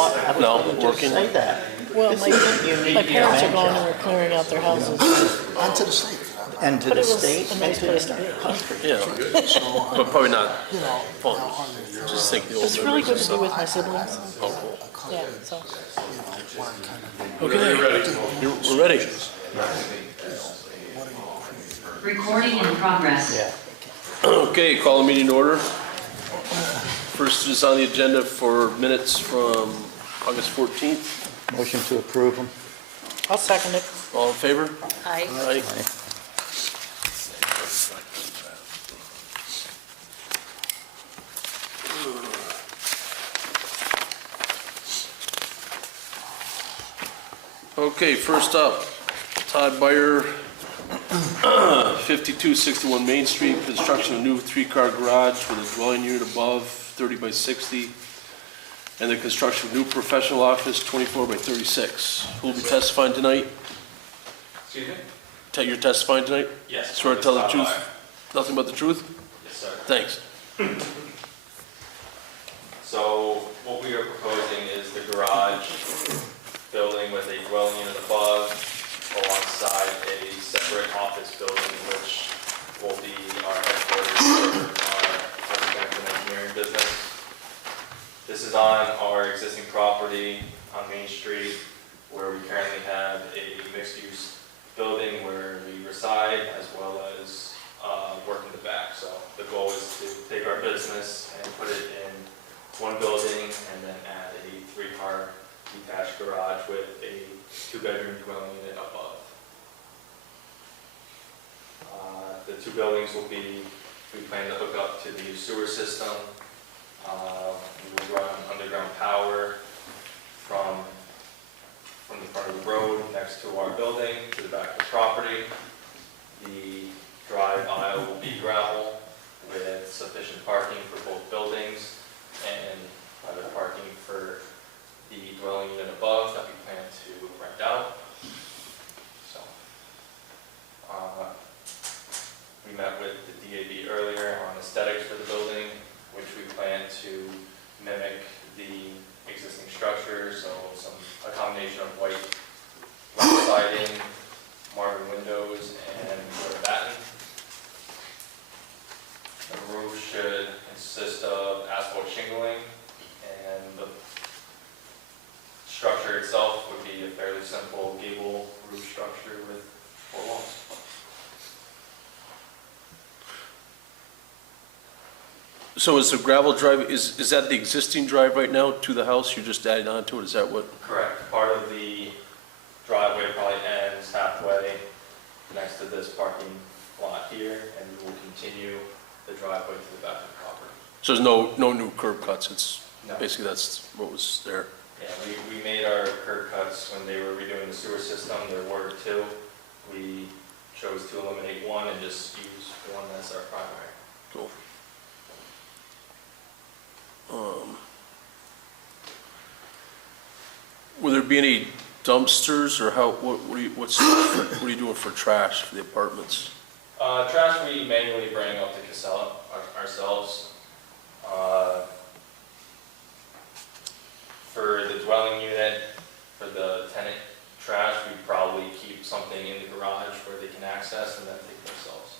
working. Say that. Well, You need my your parents are man gone job. and we're clearing out their houses, Onto the state. And to but the it was state a nice and to place the to be. country. Yeah, So, but probably not you know, fun. now on the, Just think the old It's really good memories to and be stuff. with my siblings. Oh, cool. Yeah, so. you know, one kind of, Okay, we're ready. Recording in progress. Yeah. Okay, call the meeting to order. First is on the agenda for minutes from August 14th. Motion to approve them. I'll second it. All in favor? Aye. Aye. Okay, first up, Todd Byer, 5261 Main Street, construction of new three-car garage with a dwelling unit above 30 by 60, and the construction of new professional office 24 by 36. Who will be testifying tonight? Excuse me? You're testifying tonight? Yes. Swear to tell the Todd truth, Byer. nothing but the truth? Yes, sir. Thanks. So what we are proposing is the garage building with a dwelling unit above alongside a separate office building, which will be our headquarters for our architect and engineering business. This is on our existing property on Main Street, where we currently have a mixed-use building where we reside, as well as work in the back. So the goal is to take our business and put it in one building and then add a three-car detached garage with a two-bedroom dwelling unit above. The two buildings will be, we plan to hook up to the sewer system. We will run underground power from the front of the road next to our building to the back of the property. The drive aisle will be gravel with sufficient parking for both buildings and private parking for the dwelling unit above that we plan to rent out. So, we met with the DAB earlier on aesthetics for the building, which we plan to mimic the existing structure, so a combination of white siding, Marvin windows, and wood batten. The roof should consist of asphalt shingling, and the structure itself would be a fairly simple gable roof structure with 4 walls. So is the gravel drive, is that the existing drive right now to the house? You're just adding on to it? Is that what? Correct. Part of the driveway probably ends halfway next to this parking lot here, and we will continue the driveway to the back of the property. So there's no new curb cuts? It's No. basically that's what was there. Yeah, we made our curb cuts when they were redoing the sewer system. There were 2. We chose to eliminate one and just use one as our primary. Cool. Will there be any dumpsters or how, what are you doing for trash for the apartments? Trash we manually bring up to Casella ourselves. For the dwelling unit, for the tenant trash, we probably keep something in the garage where they can access and then take it themselves.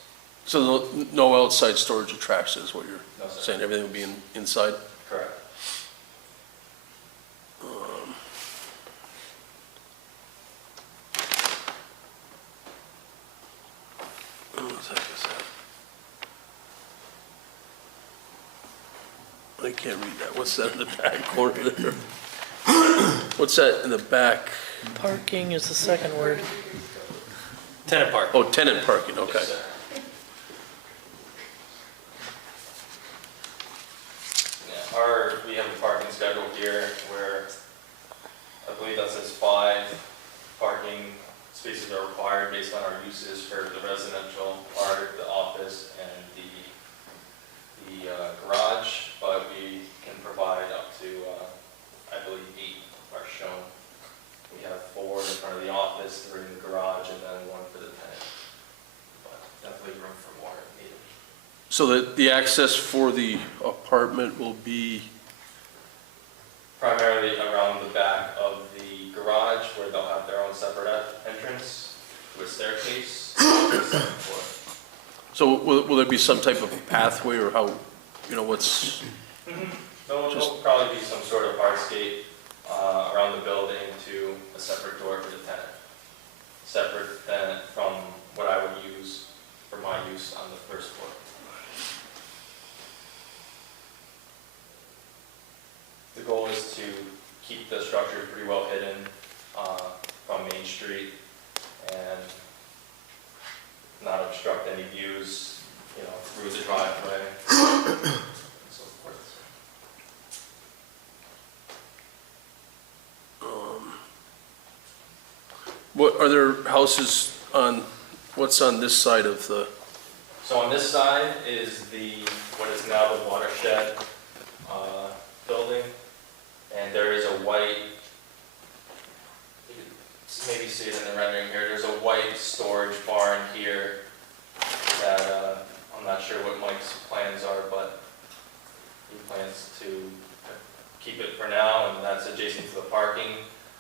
So no outside storage of trash is what you're No, sir. saying, everything will be inside? Correct. I can't read that. What's that in the back corner there? What's that in the back? Parking is the second word. Tenant park. Oh, tenant parking, okay. Yes, sir. Yeah, we have a parking schedule here where I believe that says 5 parking spaces are required based on our uses for the residential part, the office, and the garage, but we can provide up to, I believe 8 are shown. We have 4 in front of the office, 3 in the garage, and then 1 for the tenant. But definitely room for more if needed. So the access for the apartment will be, Primarily around staircase on the second floor. So will there be some type of pathway or how, what's, There'll probably be some sort of hardscape around the building to a separate door for the tenant. Separate tenant from what I would use for my use on the first floor. The goal is to keep the structure pretty well hidden from Main Street and not obstruct any views, through the driveway and so forth. what, are there houses what's on this side of the, So on this side is what is now the watershed building, and there is a white, you can maybe see it in the rendering here, there's a white storage barn here that I'm not sure what Mike's plans are, but he plans to keep it for now, and that's adjacent to the parking,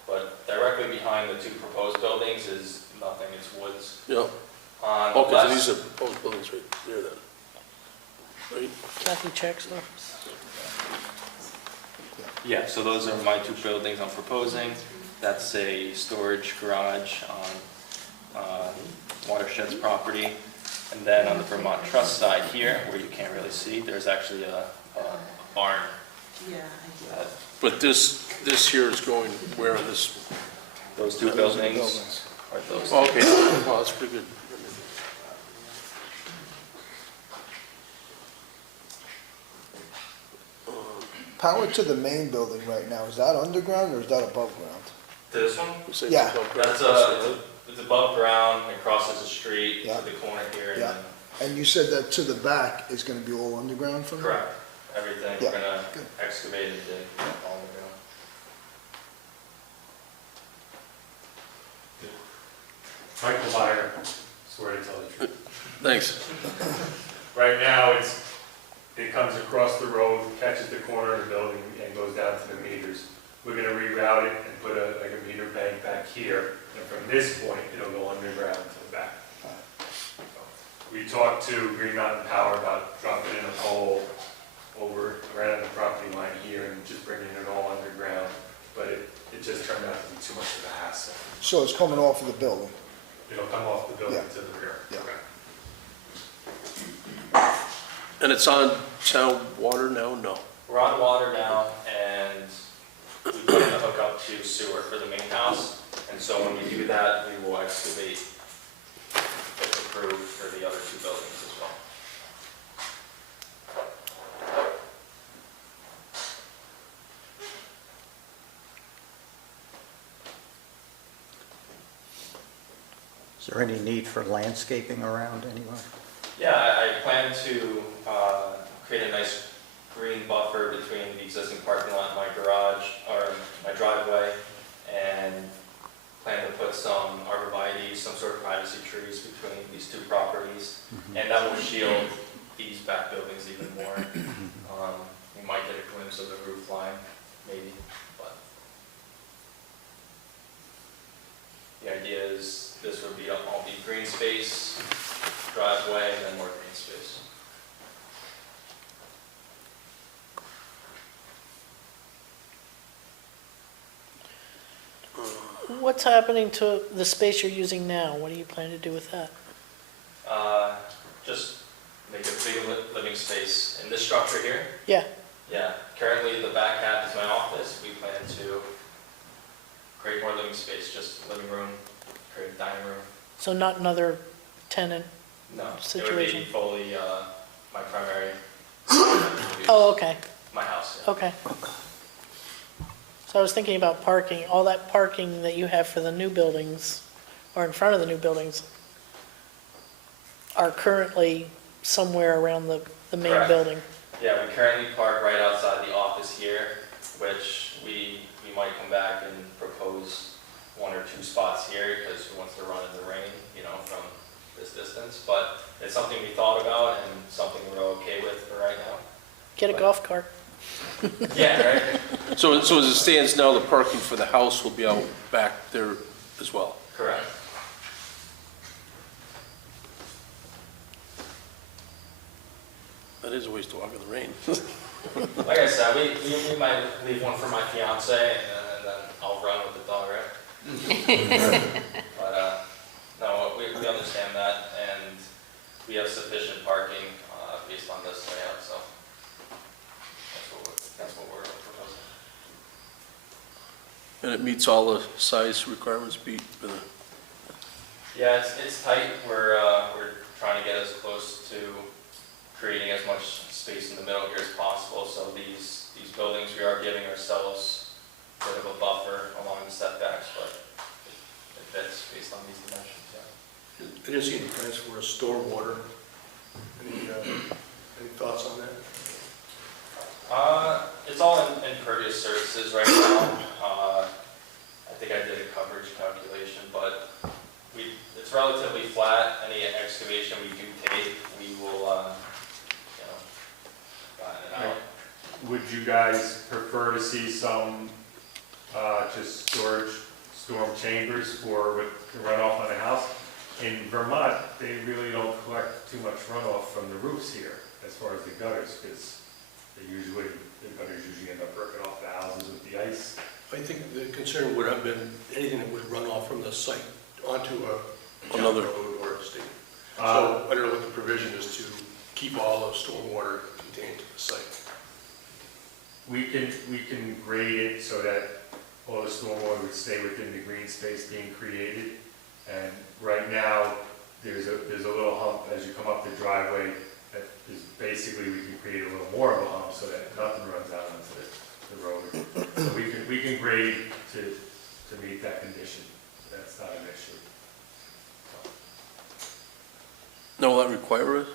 but directly behind the two proposed buildings is nothing, it's woods. On the okay, so left, these are both buildings right there then? Right? Kathy checks office. yeah, so those are my two buildings I'm proposing. That's a storage garage on Watershed's property. And then on the Vermont Trust side here, where you can't really see, there's actually a barn. that- But this here is going where on this? Those two buildings are those. Okay, well, that's pretty good. Power to the main building right now, is that underground or is that above ground? This one? You say Yeah. above ground. It's above ground, it crosses the street Yeah. to the corner here. And Yeah. then- And you said that to the back is gonna be all underground from there? Correct. Everything, Yeah, we're gonna good. excavate and dig all the ground. Michael Meyer, swear to tell the truth. Thanks. Right now, it comes across the road, catches the corner of the building, and goes down to the meters. We're gonna reroute it and put like a meter bank back here, and from this point, it'll go underground to the back. We talked to Green Mountain Power about dropping in a pole over around the property line here and just bringing it all underground, but it just turned out to be too much of a hassle. So it's coming off of the building? It'll come off the building Yeah. to the rear. Yeah. Okay. And it's on town water now? No. We're on water now, and we plan to hook up to sewer for the main house. And so when we do that, we will excavate if approved for the other two buildings as well. Is there any need for landscaping around anywhere? Yeah, I plan to create a nice green buffer between the existing parking lot and my garage, or my driveway, and plan to put some arborvitae, some sort of privacy trees between these two properties, and that will shield these back buildings even more. You might get a glimpse of the roof line, maybe, but the idea is this would be all be green space, driveway, and then more green space. What's happening to the space you're using now? What do you plan to do with that? Just make a big living space in this structure here. Yeah, Yeah, currently the back half is my office. We plan to create more living space, just living room, create a dining room. so not another tenant? No, it would Situation. be fully my primary. Oh, okay, My house. Yeah. okay. So I was thinking about parking, all that parking that you have for the new buildings, or in front of the new buildings, are currently somewhere around the main Correct. building. Yeah, we currently park right outside the office here, which we might come back and propose one or two spots here because who wants to run in the rain, from this distance. But it's something we thought about and something we're okay with for right now. Get a golf cart. Yeah, right? So as it stands now, the parking for the house will be out back there as well? Correct. That is a ways to walk in the rain. Like I said, we might leave one for my fiance, and then I'll run with the dog, right? But, no, we understand that, and we have sufficient parking, based on this layout, so that's what we're proposing. And it meets all the size requirements, Pete, for the, Yeah, it's tight. We're trying to get as close to creating as much space in the middle here as possible. So these buildings, we are giving ourselves a bit of a buffer along the setbacks, but it fits based on these dimensions, yeah. I didn't see any plans for a stormwater. Any thoughts on that? It's all in impervious surfaces right now. I think I did a coverage calculation, but it's relatively flat. Any excavation we do take, we will, flatten it out. Would you guys prefer to see some, just storm chambers for with runoff on the house? In Vermont, they really don't collect too much runoff from the roofs here as far as the gutters, because the gutters usually end up working off the houses with the ice. I think the concern would have been anything that would run off from the site onto a town Another- road or a state. So I don't know what the provision is to keep all of stormwater contained to the site. We can grade it so that all the stormwater would stay within the green space being created. And right now, there's a little hump as you come up the driveway that is basically, we can create a little more of a hump so that nothing runs out onto the road. So we can grade to meet that condition. That's not an issue. now will that require a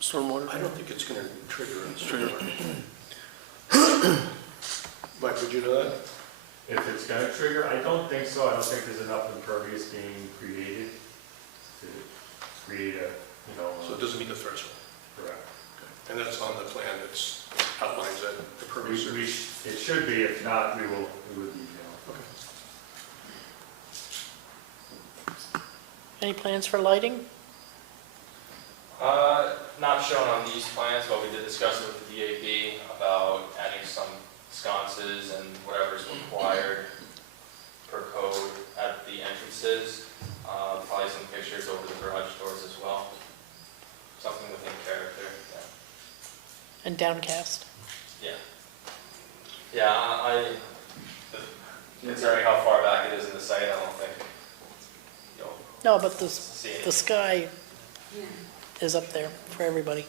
stormwater? I don't think it's going to trigger a Trigger. stormwater. Mike, would you know that? If it's gonna trigger, I don't think so. I don't think there's enough impervious being created to create a, So it doesn't meet the threshold. correct. And that's on the plan that's outlines that the pervious surface. It should be, if not, we would, Okay. Any plans for lighting? Not shown on these plans, but we did discuss it with the DAB about adding some sconces and whatever's required per code at the entrances. Probably some pictures over the garage doors as well. Something within character, And downcast? yeah. Yeah, considering how far back it is in the site, I don't think you'll No, but see the it. sky is up there for everybody.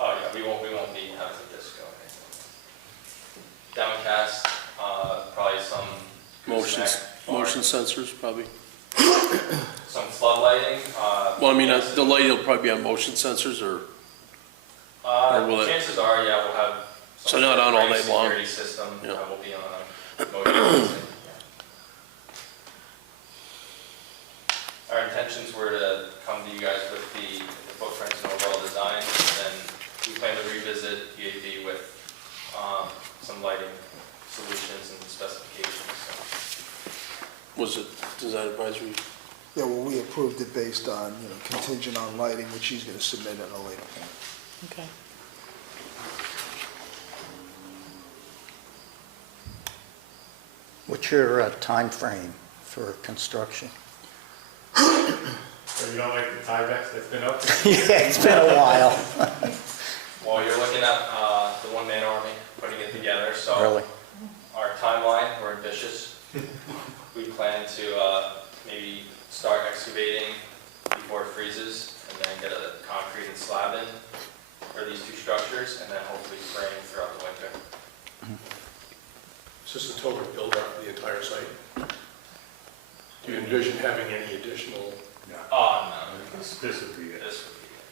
Oh, yeah, we won't be having a disco or anything. Downcast, probably some Motion sensors, probably. some floodlighting. Well, I mean, the light will probably be on motion sensors, or or will it- Chances are, yeah, we'll have. So some not on all great night long? Security system Yeah. that will be on motion sensing, yeah. Our intentions were to come to you guys with the footprints and overall design, and then we plan to revisit DAB with some lighting solutions and specifications. So. was it design advisory? Yeah, well, we approved it based on, contingent on lighting, which he's gonna submit at a later point. Okay. What's your time frame for construction? So you don't like the Tyvek that's been up there? Yeah, it's been a while. Well, you're looking at the one-man army putting it together, so Really? our timeline, we're ambitious. We plan to maybe start excavating before it freezes, and then get a concrete and slab in for these two structures, and then hopefully frame throughout the winter. Is this a total build out for the entire site? Do you envision having any additional? No. Oh, no, This would be it. this would be it,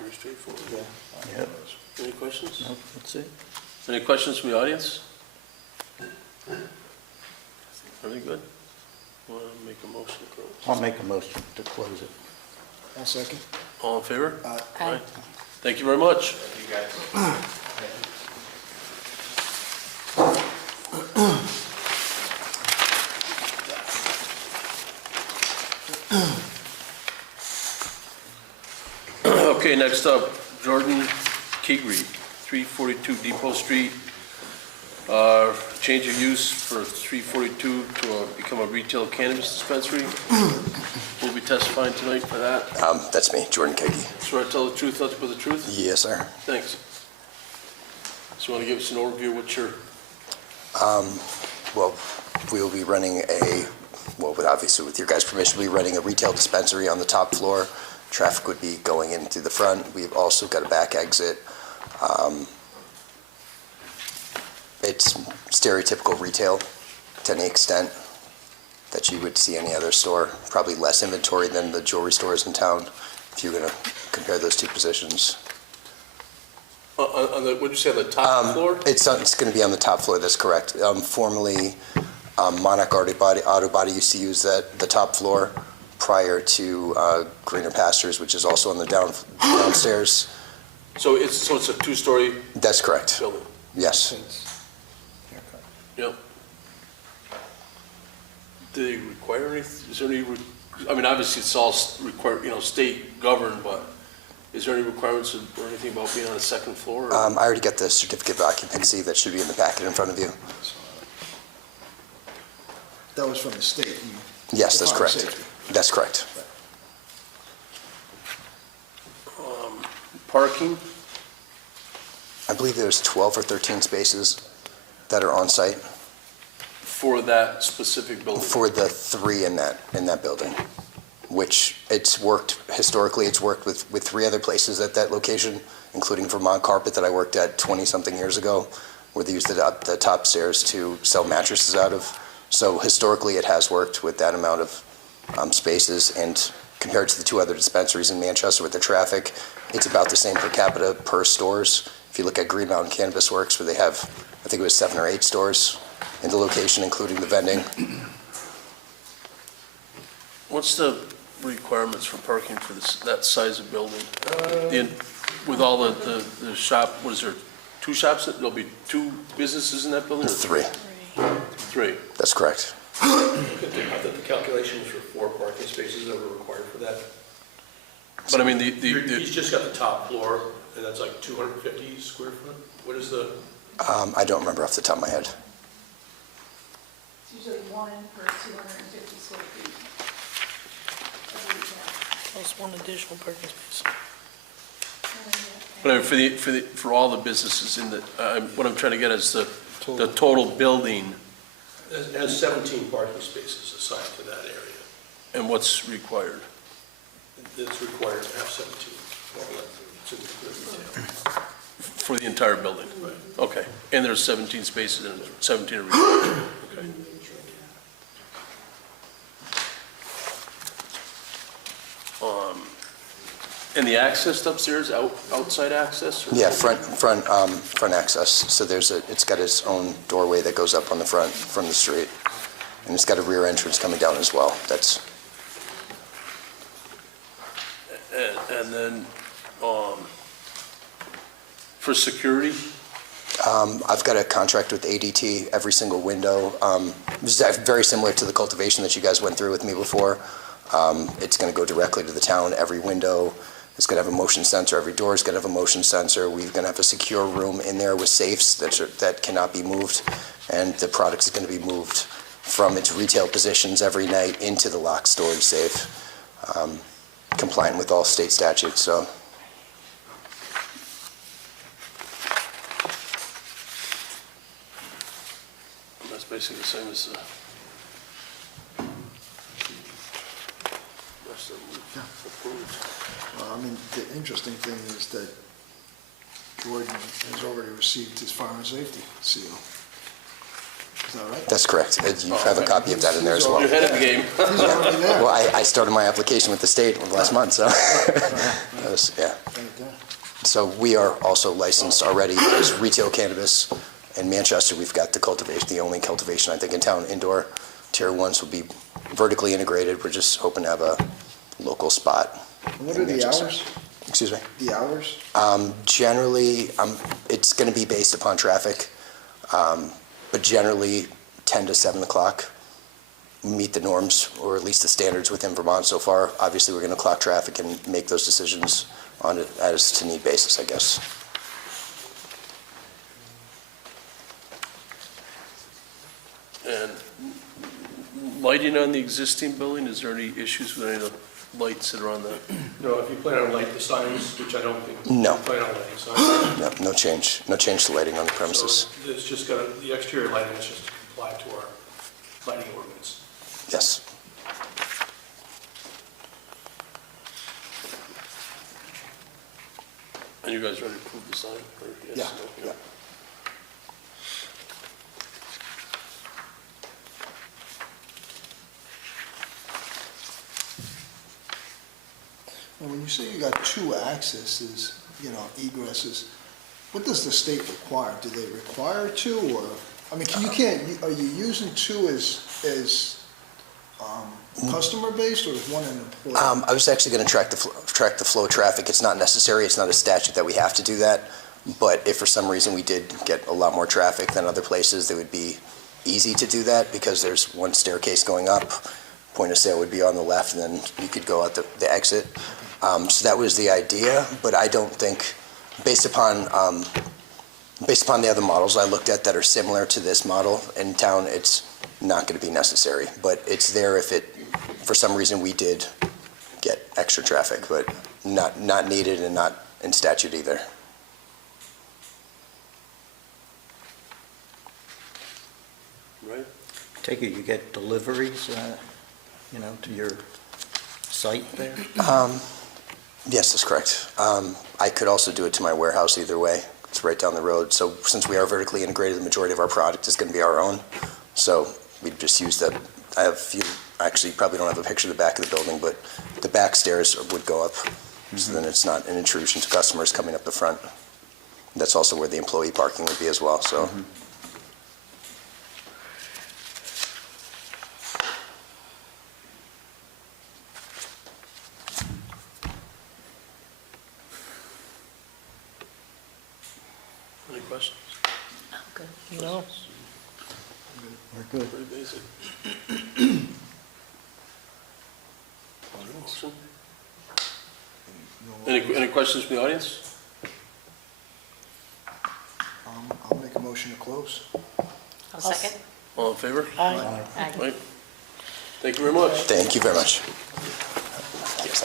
Very straightforward. Yeah. Yep. Any questions? Nope, that's it. Any questions from the audience? Everything good? Want to make a motion to close? I'll make a motion to close it. I'll second. All in favor? Aye. Thank you very much. Thank you guys. Okay, next up, Jordan Keigre, 342 Depot Street. Change of use for 342 to become a retail cannabis dispensary. We'll be testifying tonight for that. That's me, Jordan Kagi. Swear to tell the truth, nothing but the truth? Yes, sir. Thanks. So you want to give us an overview of what your, Well, we will be running obviously with your guys' permission, we'll be running a retail dispensary on the top floor. Traffic would be going in through the front. We've also got a back exit. It's stereotypical retail to any extent that you would see any other store. Probably less inventory than the jewelry stores in town, if you're going to compare those two positions. on the, what'd you say, on the top floor? It's going to be on the top floor, that's correct. Formerly, Monarch Auto Body used to use the top floor prior to Greener Pastures, which is also on the downstairs. So it's a two-story That's correct. building? Yes. Yep. Do they require any, is there any, I mean, obviously it's all state governed, but is there any requirements or anything about being on the second floor? or- I already got the certificate of occupancy that should be in the packet in front of you. That was from the state. Yes, that's Fire correct. safety. That's correct. Parking? I believe there's 12 or 13 spaces that are on site For that specific building? for the 3 in that building, which historically it's worked with 3 other places at that location, including Vermont Carpet that I worked at 20-something years ago, where they used the top stairs to sell mattresses out of. So historically, it has worked with that amount of spaces, and compared to the 2 other dispensaries in Manchester with the traffic, it's about the same per capita per stores. If you look at Green Mountain Cannabis Works, where they have, I think it was 7 or 8 stores in the location, including the vending. What's the requirements for parking for that size of building? With all the shop, what is there, 2 shops? There'll be 2 businesses in that building? or 3. 3. That's correct. I thought the calculation was for 4 parking spaces that were required for that. But I mean, He's just got the top floor, and that's like 250 square foot? What is the? I don't remember off the top of my head. It's usually 1 per 250 square feet. Plus one additional parking space. but I mean, for all the businesses in the, what I'm trying to get is the total building, It has 17 parking spaces assigned to that area. and what's required. It's required to have 17. To retail. For the entire building? Right. Okay, and there's 17 spaces and 17 are required. Okay. And the access upstairs, outside access? or- Yeah, front access. So it's got its own doorway that goes up on the front from the street. And it's got a rear entrance coming down as well. And then, for security? I've got a contract with ADT, every single window. This is very similar to the cultivation that you guys went through with me before. It's going to go directly to the town. Every window is going to have a motion sensor. Every door is going to have a motion sensor. We're going to have a secure room in there with safes that cannot be moved. And the product is going to be moved from its retail positions every night into the locked storage safe, compliant with all state statutes. So. That's basically the same as the rest of them approved. I mean, the interesting thing is that Jordan has already received his fire and safety seal. Is that right? That's correct. You have a copy of that in there as well. You're ahead of the game. He's already there. Well, I started my application with the state last month, so. That was, yeah. Right there. So we are also licensed already as retail cannabis. In Manchester, we've got the only cultivation, I think, in town, indoor. Tier 1s will be vertically integrated. We're just hoping to have a local spot. And what in are the Manchester. hours? Excuse me? The hours? Generally, it's going to be based upon traffic, but generally 10 to 7 o'clock meet the norms, or at least the standards within Vermont so far. Obviously, we're going to clock traffic and make those decisions on an as-to-need basis, I guess. And lighting on the existing building, is there any issues with any of the lights that are on the? No, if you plan on light the signs, which I don't think. No. You plan on lighting signs. No, no change to lighting on the premises. So it's just got, the exterior lighting is just to comply to our lighting ordinance. Yes. And you guys ready to approve the sign? Or yes, Yeah, no? yeah. And when you say you got two accesses, egresses, what does the state require? Do they require two, or, I mean, are you using two as customer-based, or is one an employee? I was actually going to track the flow of traffic. It's not necessary. It's not a statute that we have to do that. But if for some reason we did get a lot more traffic than other places, it would be easy to do that because there's one staircase going up. Point of sale would be on the left, and then you could go out the exit. So that was the idea, but I don't think, based upon the other models I looked at that are similar to this model in town, it's not going to be necessary. But it's there if it, for some reason, we did get extra traffic, but not needed and not in statute either. Right? Take it you get deliveries, to your site there? Yes, that's correct. I could also do it to my warehouse either way. It's right down the road. So since we are vertically integrated, the majority of our product is going to be our own. So we just use that. I have a few, actually probably don't have a picture of the back of the building, but the back stairs would go up. So then it's not an intrusion to customers coming up the front. That's also where the employee parking would be as well, so. Any questions? No. We're good. Pretty basic. Motion? Any questions from the audience? I'll make a motion to close. I'll second. All in favor? Aye. Right. Thank you very much. Thank you very much. Yes,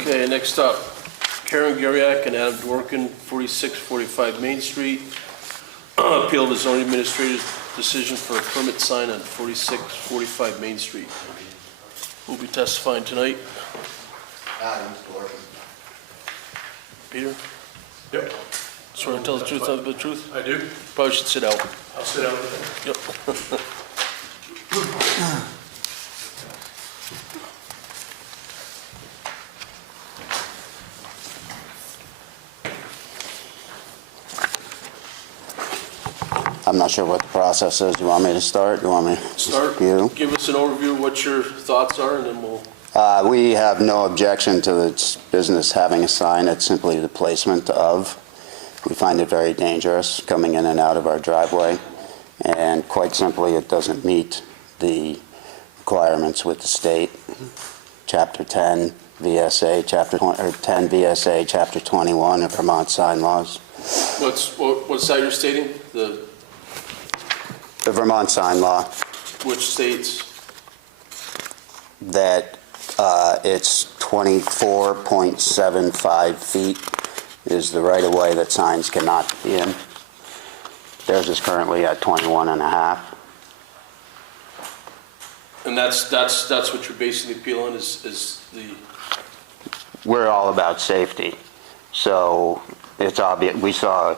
Okay, next up, Karen Gariak and Adam Dworkin, 4645 Main Street. Appeal of the zoning administrator's decision for a permit sign on 4645 Main Street. Who'll be testifying tonight? Adam Dworkin. Peter? Yep, Swear to tell the truth, nothing but the truth? I do. Probably should sit out. I'll sit down with Yep. I'm not sure what the process is. You want me to start? You want me to Start, you? give us an overview of what your thoughts are, and then we'll, We have no objection to this business having a sign. It's simply the placement of. We find it very dangerous coming in and out of our driveway. And quite simply, it doesn't meet the requirements with the state. Chapter 10 VSA, or 10 VSA, Chapter 21 of Vermont sign laws. what's that you're stating? The Vermont sign law, Which states? that it's 24.75 feet is the right-of-way that signs cannot be in. Theirs is currently at 21 and a half. And that's what you're basing the appeal on, is the, We're all about safety, so it's obvious. We saw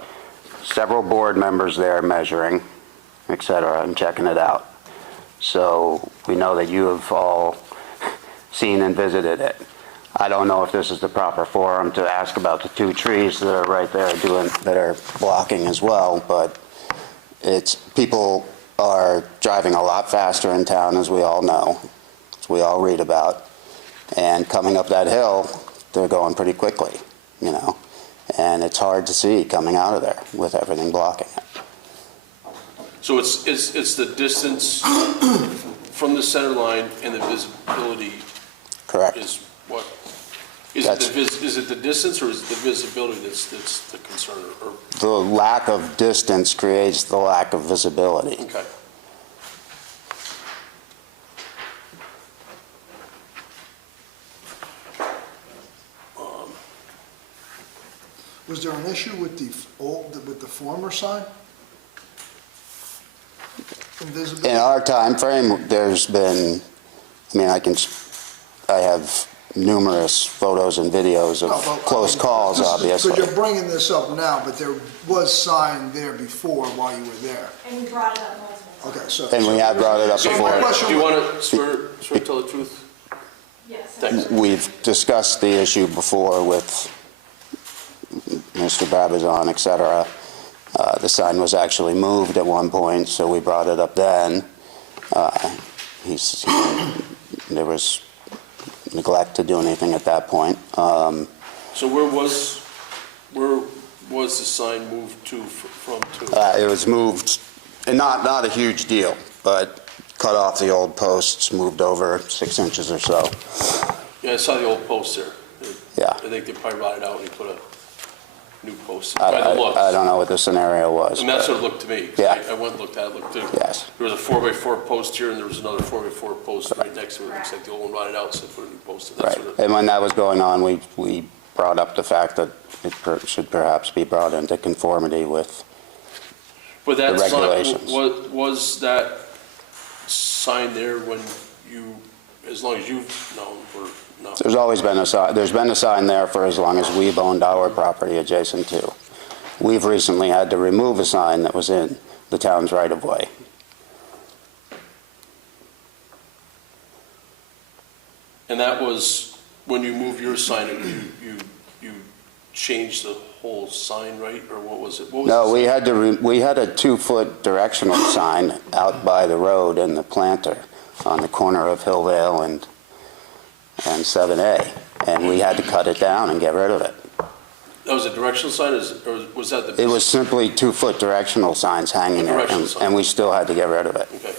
several board members there measuring, et cetera, and checking it out. So we know that you have all seen and visited it. I don't know if this is the proper forum to ask about the two trees that are right there that are blocking as well, but people are driving a lot faster in town, as we all know, as we all read about, and coming up that hill, they're going pretty quickly, and it's hard to see coming out of there with everything blocking it. so it's the distance from the center line and the visibility Correct. is Is it the distance or is it the visibility that's the concern, or, The lack of distance creates the lack of visibility. okay. Was there an issue with the former sign? Invisibility? In our time frame, there's been, I mean, I have numerous photos and videos No, of but, close calls, obviously. Because you're bringing this up now, but there was sign there before while you were there. And we brought it up multiple times. Okay, so. And we have brought it up So my before. question Do you was- want to swear to tell the truth? Yes. Thanks. We've discussed the issue before with Mr. Babazon, et cetera. The sign was actually moved at one point, so we brought it up then. There was neglect to do anything at that point. So where was the sign moved to, from to? It was moved, and not a huge deal, but cut off the old posts, moved over 6 inches or so. Yeah, I saw the old post there. Yeah. I think they probably rotted out and they put a new post. I By the looks. don't know what the scenario was. And that's but- what it looked to me. 'Cause Yeah. I went and looked at it, looked through. Yes. There was a 4x4 post here and there was another 4x4 post right next to it. It looks like the old one rotted out, so they put a new post in. That's Right, what it- and when that was going on, we brought up the fact that it should perhaps be brought into conformity with, But that the sign, regulations. was that sign there when you, as long as you've known, or no? there's always been a sign, there's been a sign there for as long as we've owned our property adjacent to. We've recently had to remove a sign that was in the town's right-of-way. And that was, when you moved your sign, you changed the whole sign, right? Or what was it? What was No, the we sign? had a 2-foot directional sign out by the road in the planter on the corner of Hillvale and 7A, and we had to cut it down and get rid of it. That was a directional sign, or was that the? It was simply 2-foot directional signs hanging there, Directional sign. and we still had to get rid of it. Okay.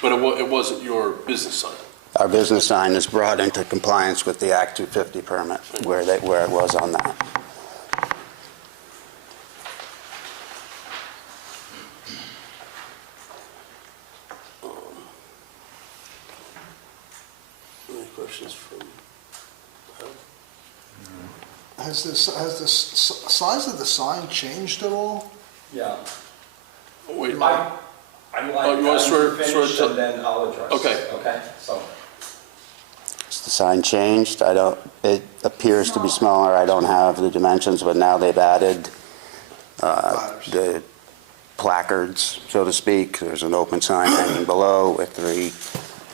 But it wasn't your business sign? Our business sign is brought into compliance with the Act 250 permit, where it was on that. Any questions from? Has the size of the sign changed at all? Yeah. Wait, I'd you like wanna to swear finish to- and then I'll address. Okay. Okay, so. Is the sign changed? It appears to be smaller. I don't have the dimensions, but now they've added the placards, so to speak. There's an open sign hanging below with 3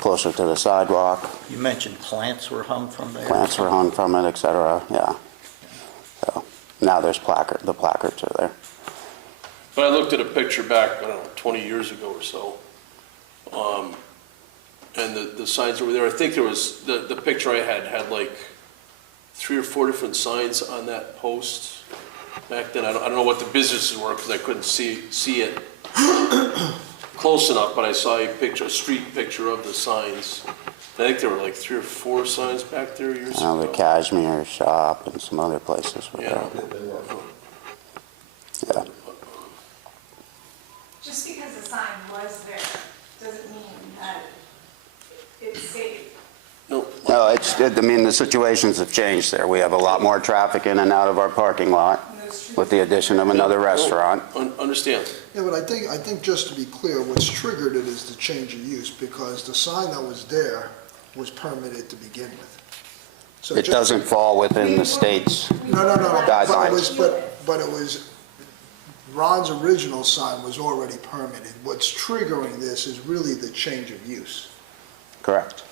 closer to the sidewalk. You mentioned plants were hung from there? Plants were hung from it, et cetera, yeah. So now there's the placards are there. But I looked at a picture back, I don't know, 20 years ago or so. And the signs over there, I think there was, the picture I had like 3 or 4 different signs on that post back then. I don't know what the businesses were because I couldn't see it close enough, but I saw a street picture of the signs. I think there were like 3 or 4 signs back there years The ago. Cashmere Shop and some other places were Yeah. there. Yeah. Just because the sign was there doesn't mean that it's safe. No, No, I mean, the situations have changed there. We have a lot more traffic in and out of our parking lot And those trees- with the addition of another restaurant. understand. Yeah, but I think just to be clear, what's triggered it is the change of use, because the sign that was there was permitted to begin with. So It just- doesn't fall within the state's, No, guidelines. but it was, Ron's original sign was already permitted. What's triggering this is really the change of use. correct.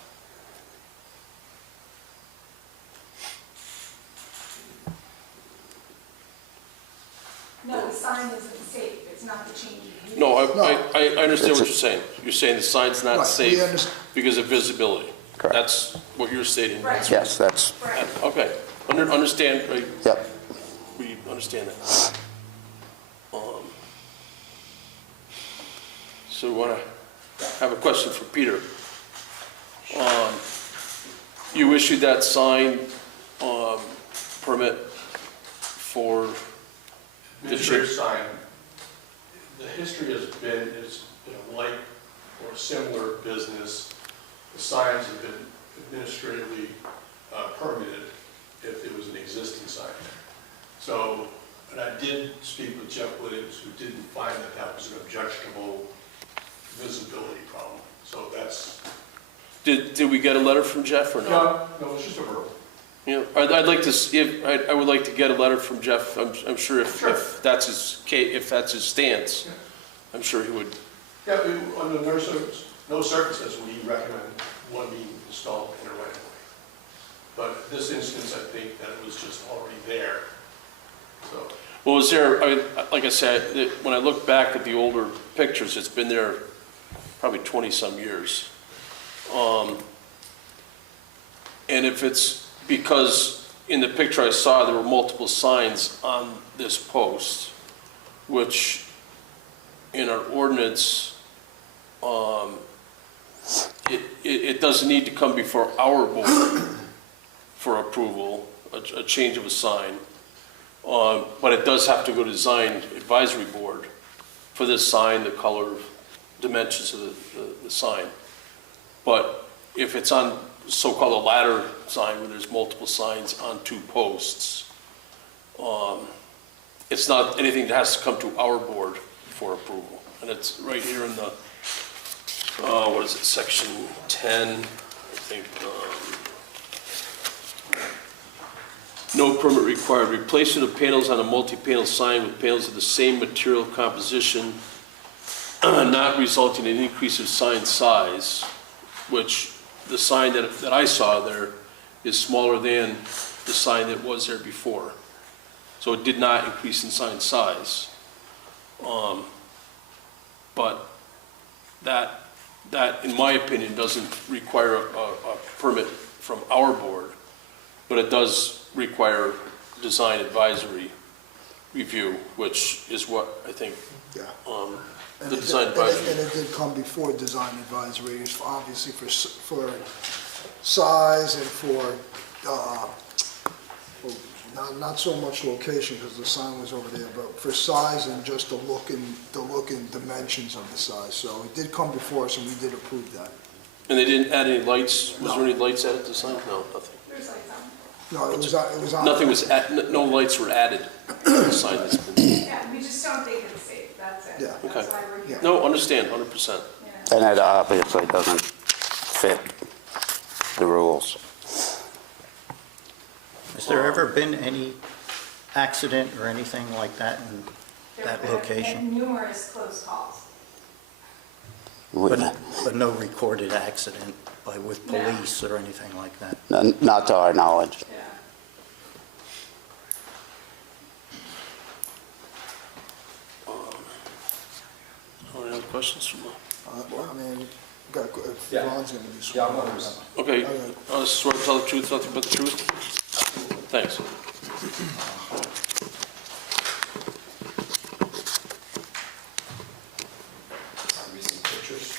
No, the sign isn't safe, it's not the change of use. No, No. I understand It's what a- you're saying. You're saying the sign's not Right, we safe understand. because of visibility. Correct. That's what you're stating. Right. Yes, that's, Right. Okay, understand, yep. we understand that. So we want to have a question for Peter. You issued that sign permit for the Administrative sign, the history has been, like or a similar business, the signs have been administratively permitted if there was an existing sign there. So, and I did speak with Jeff Williams, who didn't find that that was an objectionable visibility problem. So that's, Did we get a letter from Jeff or not? no, it's just a verbal. You know, I'd like to see if, I would like to get a letter from Jeff. I'm sure if that's his if that's his stance, I'm sure he would. Yeah, under no circumstances would he recommend one being installed in a right of way. But in this instance, I think that it was just already there. So, Well, was there, like I said, when I look back at the older pictures, it's been there probably 20-some years. And if it's because in the picture I saw, there were multiple signs on this post, which in our ordinance, it doesn't need to come before our board for approval, a change of a sign. But it does have to go to design advisory board for this sign, the color, dimensions of the sign. But if it's on so-called a ladder sign where there's multiple signs on two posts, it's not anything that has to come to our board for approval. And it's right here in the, what is it, section 10, I think. No permit required. Replacement of panels on a multi-panel sign with panels of the same material composition, not resulting in increase of sign size, which the sign that I saw there is smaller than the sign that was there before. So it did not increase in sign size. But that, in my opinion, doesn't require a permit from our board, but it does require design advisory review, which is what I think Yeah. the design advisory. And it did come before design advisory, obviously for size and for, not so much location because the sign was over there, but for size and just the look and dimensions of the size. So it did come before us and we did approve that. And they didn't add any lights? Was No. there any lights added to the sign? No, nothing. There's like some. No, it was on. Nothing was, no lights were added to the sign that's been, Yeah, we just don't think it's safe, that's it. Yeah. Okay. That's why we're here. no, understand, 100%. Yeah. And it obviously doesn't fit the rules. Has there ever been any accident or anything like that in There that have been location? numerous close calls. But no recorded accident with No. police or anything like that? Not to our knowledge. Yeah. Any other questions from Well, I mean, if Yeah. Ron's gonna be Yeah, sworn. I'm not- Okay, Okay. swear to tell the truth, nothing but the truth? Thanks. Recent pictures.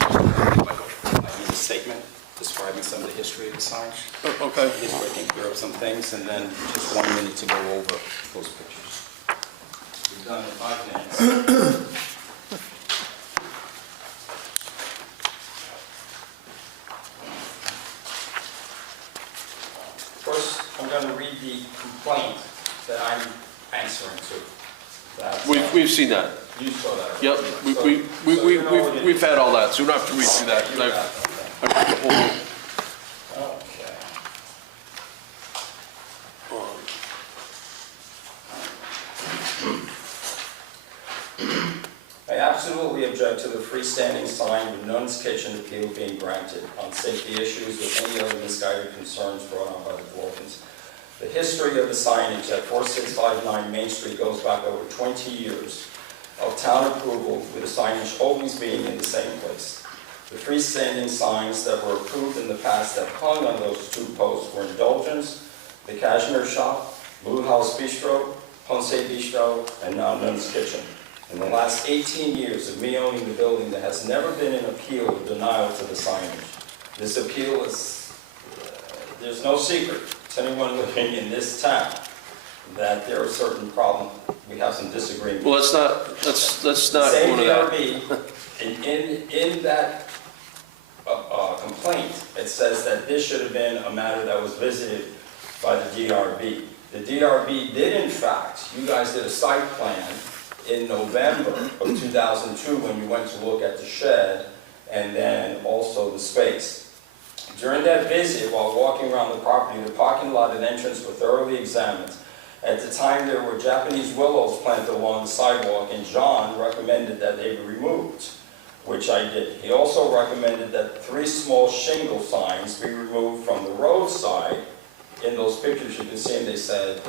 I need a statement describing some of the history of the sign. Okay. Just taking care of some things, and then just 1 minute to go over those pictures. We've done in 5 minutes. First, I'm going to read the complaint that I'm answering to. That's- We've seen that. You saw that. Yep, So you know what it we've is. had all that, so we don't have to read through that. You got it, I've read the whole, okay. I absolutely object to the freestanding sign with Nun's Kitchen appeal being granted on safety issues with any other misguided concerns brought on by the Vulcans. The history of the signage at 4659 Main Street goes back over 20 years of town approval, with the signage always being in the same place. The freestanding signs that were approved in the past that hung on those two posts were Indulgence, the Cashmere Shop, Blue House Bistro, Ponce Bistro, and now Nun's Kitchen. In the last 18 years of me owning the building, there has never been an appeal or denial to the signage. This appeal is, there's it's no secret to anyone living in this town that there are certain problems, we have some disagreements. Well, let's not go Same into that. DRB, in that complaint, it says that this should have been a matter that was visited by the DRB. The DRB did in fact, you guys did a site plan in November of 2002 when you went to look at the shed and then also the space. During that visit, while walking around the property, the parking lot and entrance were thoroughly examined. At the time, there were Japanese willows planted along the sidewalk, and John recommended that they be removed, which I did. He also recommended that 3 small shingle signs be removed from the roadside. In those pictures, you can see them, they said,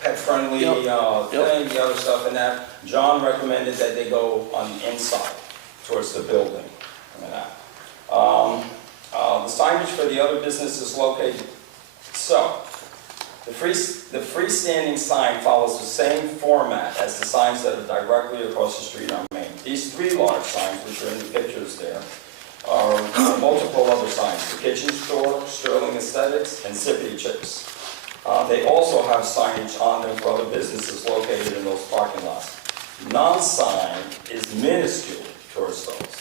pet-friendly, thing, the other stuff and that. John recommended that they go on the inside, towards the building. The signage for the other businesses located, so, the freestanding sign follows the same format as the signs that are directly across the street on Main. These 3 large signs, which are in the pictures there, are multiple other signs, the kitchen store, Sterling Aesthetics, and Zippity Chips. They also have signage on them for other businesses located in those parking lots. Non-sign is minuscule towards those.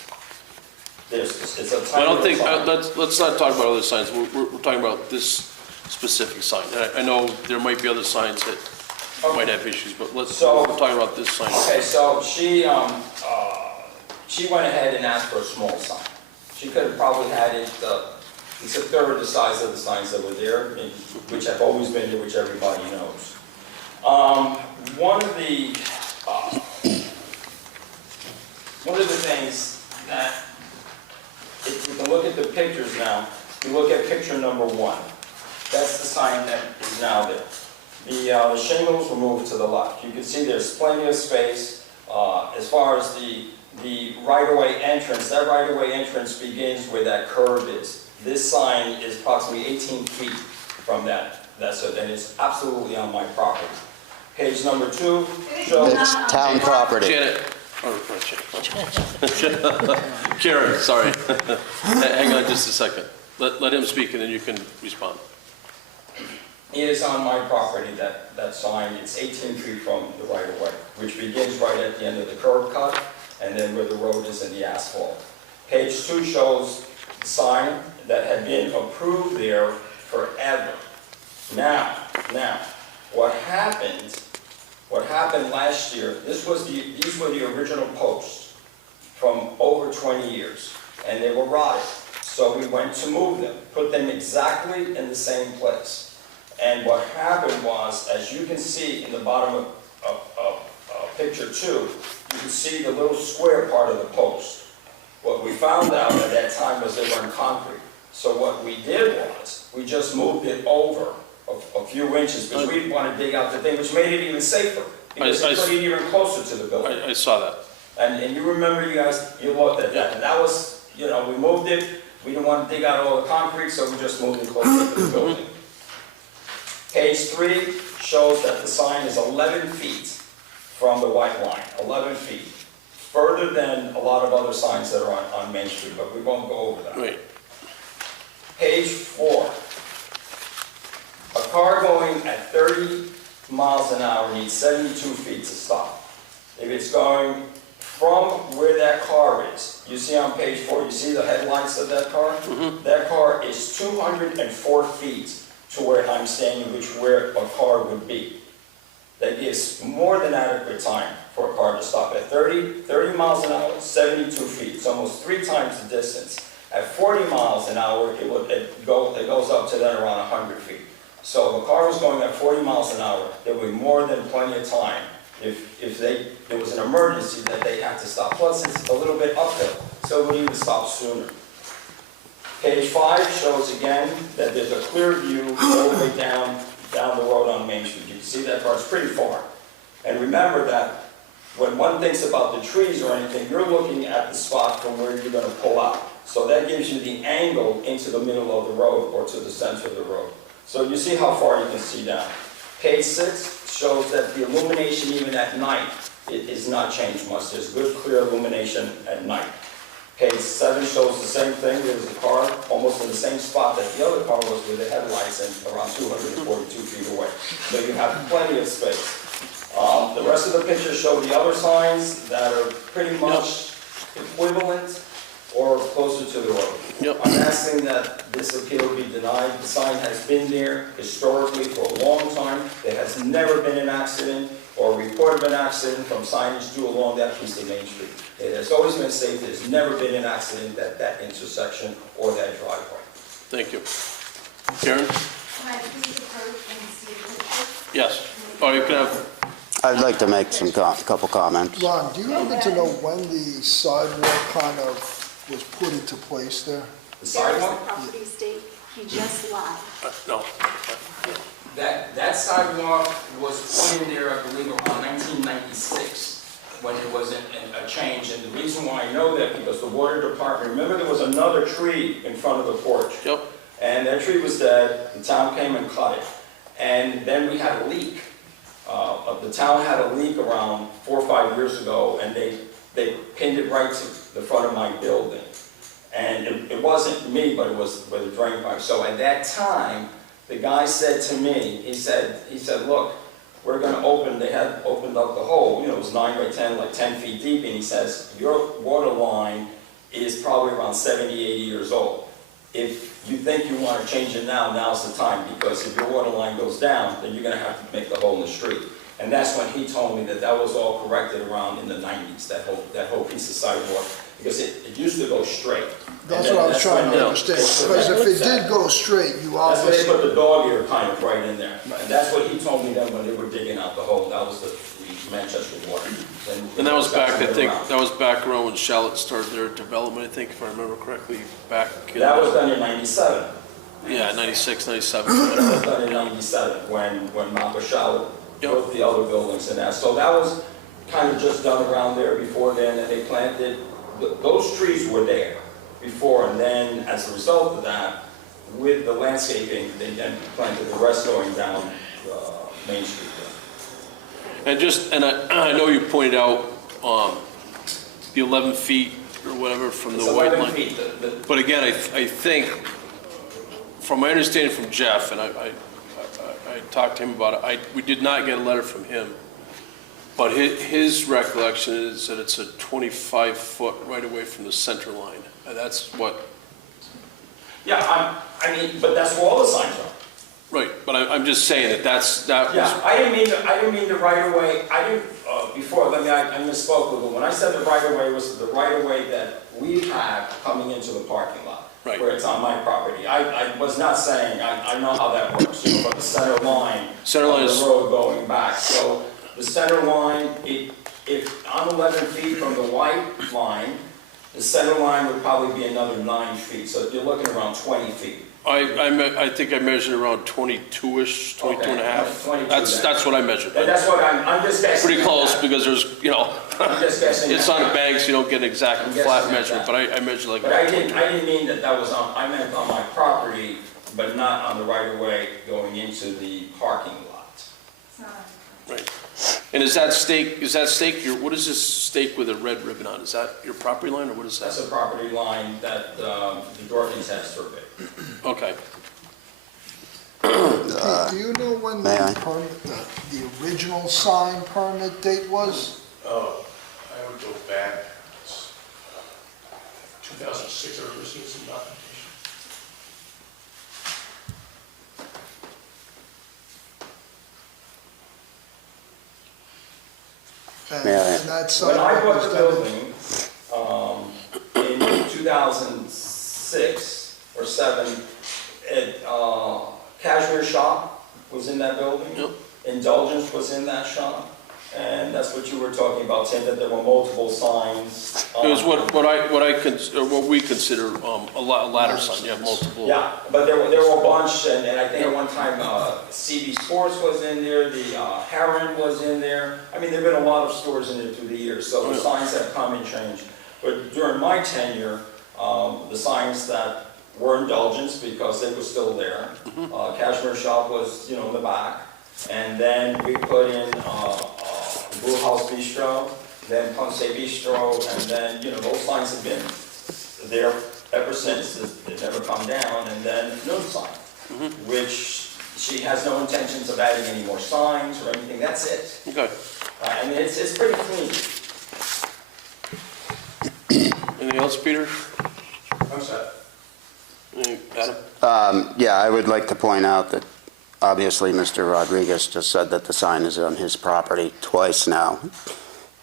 It's a I tiny don't think, sign. let's not talk about other signs. We're talking about this specific sign. I know there might be other signs that might have issues, but we're talking about this sign. Okay, so she went ahead and asked for a small sign. She could have probably had it, it's a third the size of the signs that were there, which have always been there, which everybody knows. One of the things that, if you can look at the pictures now, you look at picture number 1. That's the sign that is now there. The shingles were moved to the left. You can see there's plenty of space. As far as the right-of-way entrance, that right-of-way entrance begins where that curve is. This sign is approximately 18 feet from that. That's it, and it's absolutely on my property. Page number 2 shows... It's town property. Janet, Karen, sorry. Hang on just a second. Let him speak and then you can respond. It is on my property, that sign. It's 18 feet from the right-of-way, which begins right at the end of the curb cut, and then where the road is in the asphalt. Page 2 shows the sign that had been approved there forever. Now, what happened last year, these were the original posts from over 20 years, and they were rotted. So we went to move them, put them exactly in the same place. And what happened was, as you can see in the bottom of picture 2, you can see the little square part of the post. What we found out at that time was they were in concrete. So what we did was, we just moved it over a few inches, because we didn't want to dig out the thing, which made it even safer, because it put it even closer to the building. I saw that. And you remember, you guys, you looked at that, and that was, we moved it, we didn't want to dig out all the concrete, so we just moved it closer to the building. Page 3 shows that the sign is 11 feet from the white line, 11 feet. Further than a lot of other signs that are on Main Street, but we won't go over that. Right. Page 4. A car going at 30 miles an hour needs 72 feet to stop. If it's going from where that car is, you see on page 4, you see the headlights of that car? Mm-hmm. That car is 204 feet to where I'm standing, where a car would be. That gives more than adequate time for a car to stop. At 30 miles an hour, 72 feet. It's almost 3 times the distance. At 40 miles an hour, it goes up to then around 100 feet. So if a car was going at 40 miles an hour, there would be more than plenty of time if there was an emergency that they had to stop. Plus, it's a little bit uphill, so it would even stop sooner. Page 5 shows again that there's a clear view all the way down the road on Main Street. You can see that car is pretty far. And remember that when one thinks about the trees or anything, you're looking at the spot from where you're going to pull out. So that gives you the angle into the middle of the road or to the center of the road. So you see how far you can see down. Page 6 shows that the illumination even at night is not changed much. There's good clear illumination at night. Page 7 shows the same thing. There's a car almost in the same spot that the other car was with the headlights and around 242 feet away. So you have plenty of space. The rest of the pictures show the other signs that are pretty much equivalent or closer to the road. Yep. I'm asking that this appeal be denied. The sign has been there historically for a long time. There has never been an accident or a report of an accident from signage due along that piece of Main Street. It has always been safe. There's never been an accident at that intersection or that driveway. Thank you. Karen? Can I please approach and see the picture? Yes. Or you can have, I'd like to make some, couple comments. Ron, do you happen to know when the sidewalk kind of was put into place there? The There's the sidewalk, property stake, he just lied. no. that sidewalk was put in there, I believe, around 1996, when it was a change. And the reason why I know that, because the water department, remember there was another tree in front of the porch? Yep. And that tree was dead, the town came and cut it. And then we had a leak. The town had a leak around 4 or 5 years ago, and they pinned it right to the front of my building. And it wasn't me, but it was where the drain pipe. So at that time, the guy said to me, he said, look, we're gonna open, they had opened up the hole, it was 9 by 10, like 10 feet deep, and he says, your water line is probably around 70, 80 years old. If you think you wanna change it now, now's the time, because if your water line goes down, then you're gonna have to make the hole in the street. And that's when he told me that was all corrected around in the 90s, that whole piece of sidewalk, because it used to go straight. That's And what I then was trying when to understand, because if it did go straight, you That's when they obviously... put the dog ear kind of right in there. And that's what he told me then when they were digging out the hole. That was the Manchester water. And that was back, I think, that was back around when Charlotte started their development, I think, if I remember correctly, back in... That was done in 97. Yeah, 96, 97. That was done in 97 when Mount Charlotte built the other buildings and that. So that was kind of just done around there before then, and they planted, those trees were there before, and then as a result of that, with the landscaping, they then planted the rest going down Main Street there. And I know you pointed out the 11 feet or whatever from the It's white 11 line. feet. But again, I think, from my understanding from Jeff, and I talked to him about it, we did not get a letter from him, but his recollection is that it's a 25-foot right away from the center line. And that's what... Yeah, I mean, but that's where all the signs are. Right, but I'm just saying that was... Yeah, I didn't mean the right of way. I didn't, before, I misspoke a little. When I said the right of way, it was the right of way that we have coming into the parking lot. Right. Where it's on my property. I was not saying, I know how that works, but the center line. Center line of is- the road going back. So the center line, if I'm 11 feet from the white line, the center line would probably be another 9 feet. So you're looking around 20 feet. I think I measured around 22-ish, 22 and a half. 22 That's what I measured. And that's what I'm just guessing. Pretty at close, that. because there's, I'm just guessing. it's at on a that. bank, so you don't get an exact I'm guessing flat at measurement, that. but I measured like... But I didn't mean that was on, I meant on my property, but not on the right of way going into the parking lot. It's not. Right. And is that stake, what is this stake with a red ribbon on? Is that your property line, or what is That's that? a property line that the Dorothy's has surveyed. Okay. Pete, do you know when May I? the original sign permit date was? Oh, I would go back, 2006, I remember seeing some documentation. And that sign When I bought was the done... building, in 2006 or 7, Cashmere Shop was in that building. Yep. Indulgence was in that shop. And that's what you were talking about, Tim, that there were multiple signs. It was what we consider a ladder sign, you have multiple... Yeah, but there were a bunch, and I think at one time CB Sports was in there, the Heron was in there. I mean, there've been a lot of stores in there through the years, so the signs have come and changed. But during my tenure, the signs that were Indulgence, because they were still there. Cashmere Shop was, in the back. And then we put in Brew House Bistro, then Ponce Bistro, and then, those signs have been there ever since, it never come down, and then noon sign, which she has no intentions of adding any more signs or anything, that's it. Okay. I mean, it's pretty clean. Anything else, Peter? I'm set. Adam? Yeah, I would like to point out that obviously Mr. Rodriguez just said that the sign is on his property twice now,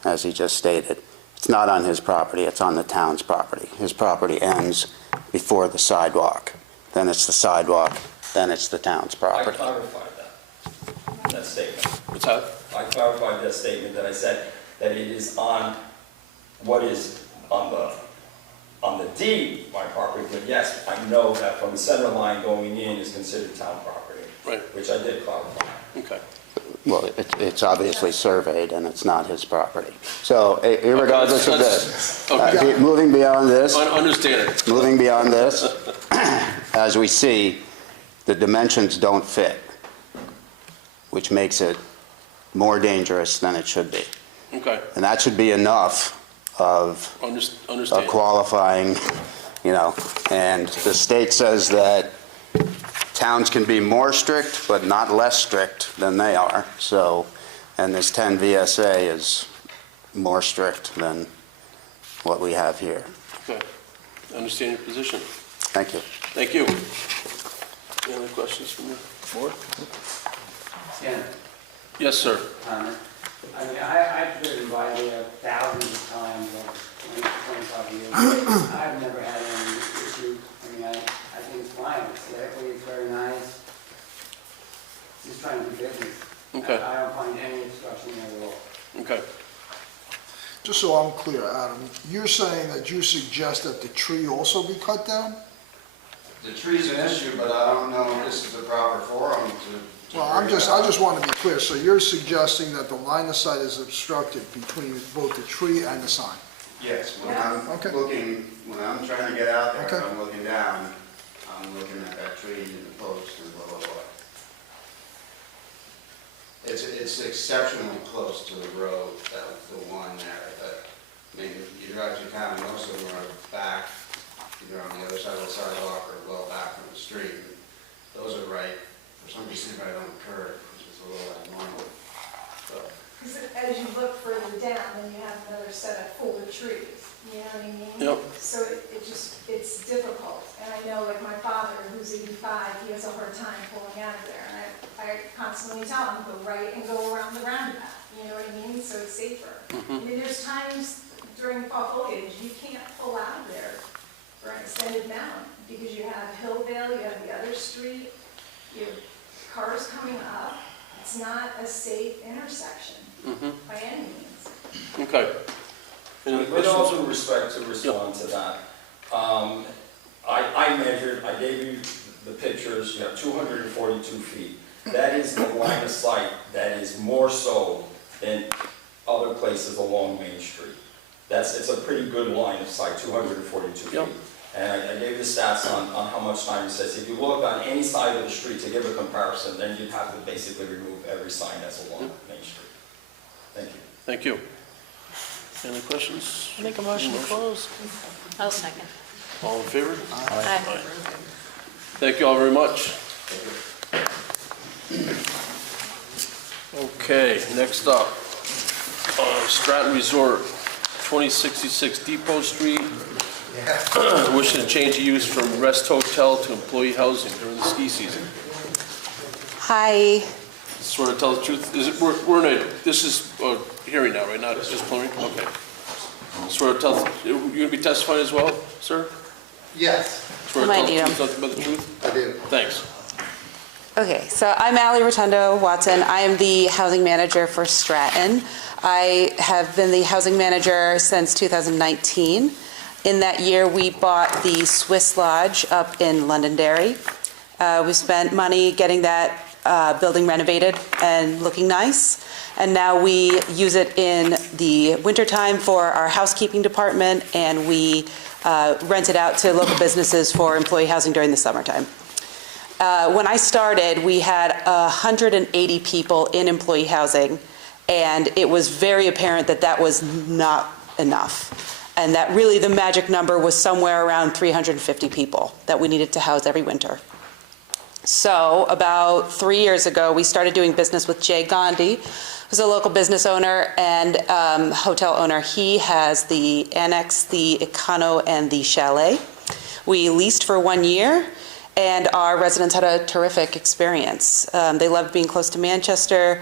as he just stated. It's not on his property, it's on the town's property. His property ends before the sidewalk. Then it's the sidewalk, then it's the town's I property. clarified that statement. What's that? I clarified that statement that I said that it is on what is on the deed, my property, but yes, I know that from the center line going in is considered town property. Right. Which I did clarify. Okay. Well, it's obviously surveyed and it's not his property. So irregardless of this, Okay. moving beyond this, Understand it. moving beyond this, as we see, the dimensions don't fit, which makes it more dangerous than it should be. Okay. And that should be enough of a Understand. qualifying, and the state says that towns can be more strict, but not less strict than they are. So, and this 10 VSA is more strict than what we have here. Okay. Understand your position. Thank you. Thank you. Any other questions from the board? Yeah, Yes, sir. I mean, I've driven by there thousands of times over 25 years. I've never had any issue. I mean, I think it's fine. Aesthetically, it's very nice. Just trying to do business. Okay. I don't find any obstruction there at all. Okay. Just so I'm clear, Adam, you're saying that you suggest that the tree also be cut down? The tree's an issue, but I don't know if this is the proper forum to. Well, I just want to be clear, so you're suggesting that the line of sight is obstructed between both the tree and the sign? Yes, when I'm Okay. looking, when I'm trying to get out there, Okay. and I'm looking down, I'm looking at that tree and the post and blah, blah, blah. It's exceptionally close to the road, the one there, I mean, you drive through town, most of them are back, either on the other side of the sidewalk or well back from the street. Those are right, for some reason, right on the curb, which is a little abnormal. But Because as you look further down, then you have another set of fuller trees, you know what I mean? Yep. So it's difficult. And I know, like, my father, who's 85, he has a hard time pulling out of there. And I constantly tell him, go right and go around the roundabout, you know what I mean? So it's safer. I mean, there's times during fall foliage, you can't pull out of there for an extended amount because you have Hillvale, you have the other street, you have cars coming up. It's not a safe intersection by any means. Okay. Any With all questions? due respect to respond to that, I measured, I gave you the pictures, you have 242 feet. That is the line of sight that is more so than other places along Main Street. It's a pretty good line of sight, 242 feet. Yep. And I gave the stats on how much time it says. If you look on any side of the street to give a comparison, then you'd have to basically remove every sign that's along Main Street. Thank you. Thank you. Any questions? Make a motion to close. I'll second. All in favor? Aye. Thank you all very much. Okay, next up, Stratton Resort, 2066 Depot Street. Wishing to change the use from rest hotel to employee housing during the ski season. Hi. Swear to tell the truth, we're in a, this is a hearing now, right? Not just preliminary? Okay. Swear to tell, you gonna be testifying as well, sir? yes, Swear to I tell might the need truth, nothing but the truth? I do. Thanks. Okay, so I'm Allie Rotundo Watson. I am the housing manager for Stratton. I have been the housing manager since 2019. In that year, we bought the Swiss Lodge up in Londonderry. We spent money getting that building renovated and looking nice. And now we use it in the wintertime for our housekeeping department, and we rent it out to local businesses for employee housing during the summertime. When I started, we had 180 people in employee housing, and it was very apparent that that was not enough. And that really the magic number was somewhere around 350 people that we needed to house every winter. So about 3 years ago, we started doing business with Jay Gandhi, who's a local business owner and hotel owner. He has the Annex, the Econo, and the Chalet. We leased for 1 year, and our residents had a terrific experience. They loved being close to Manchester.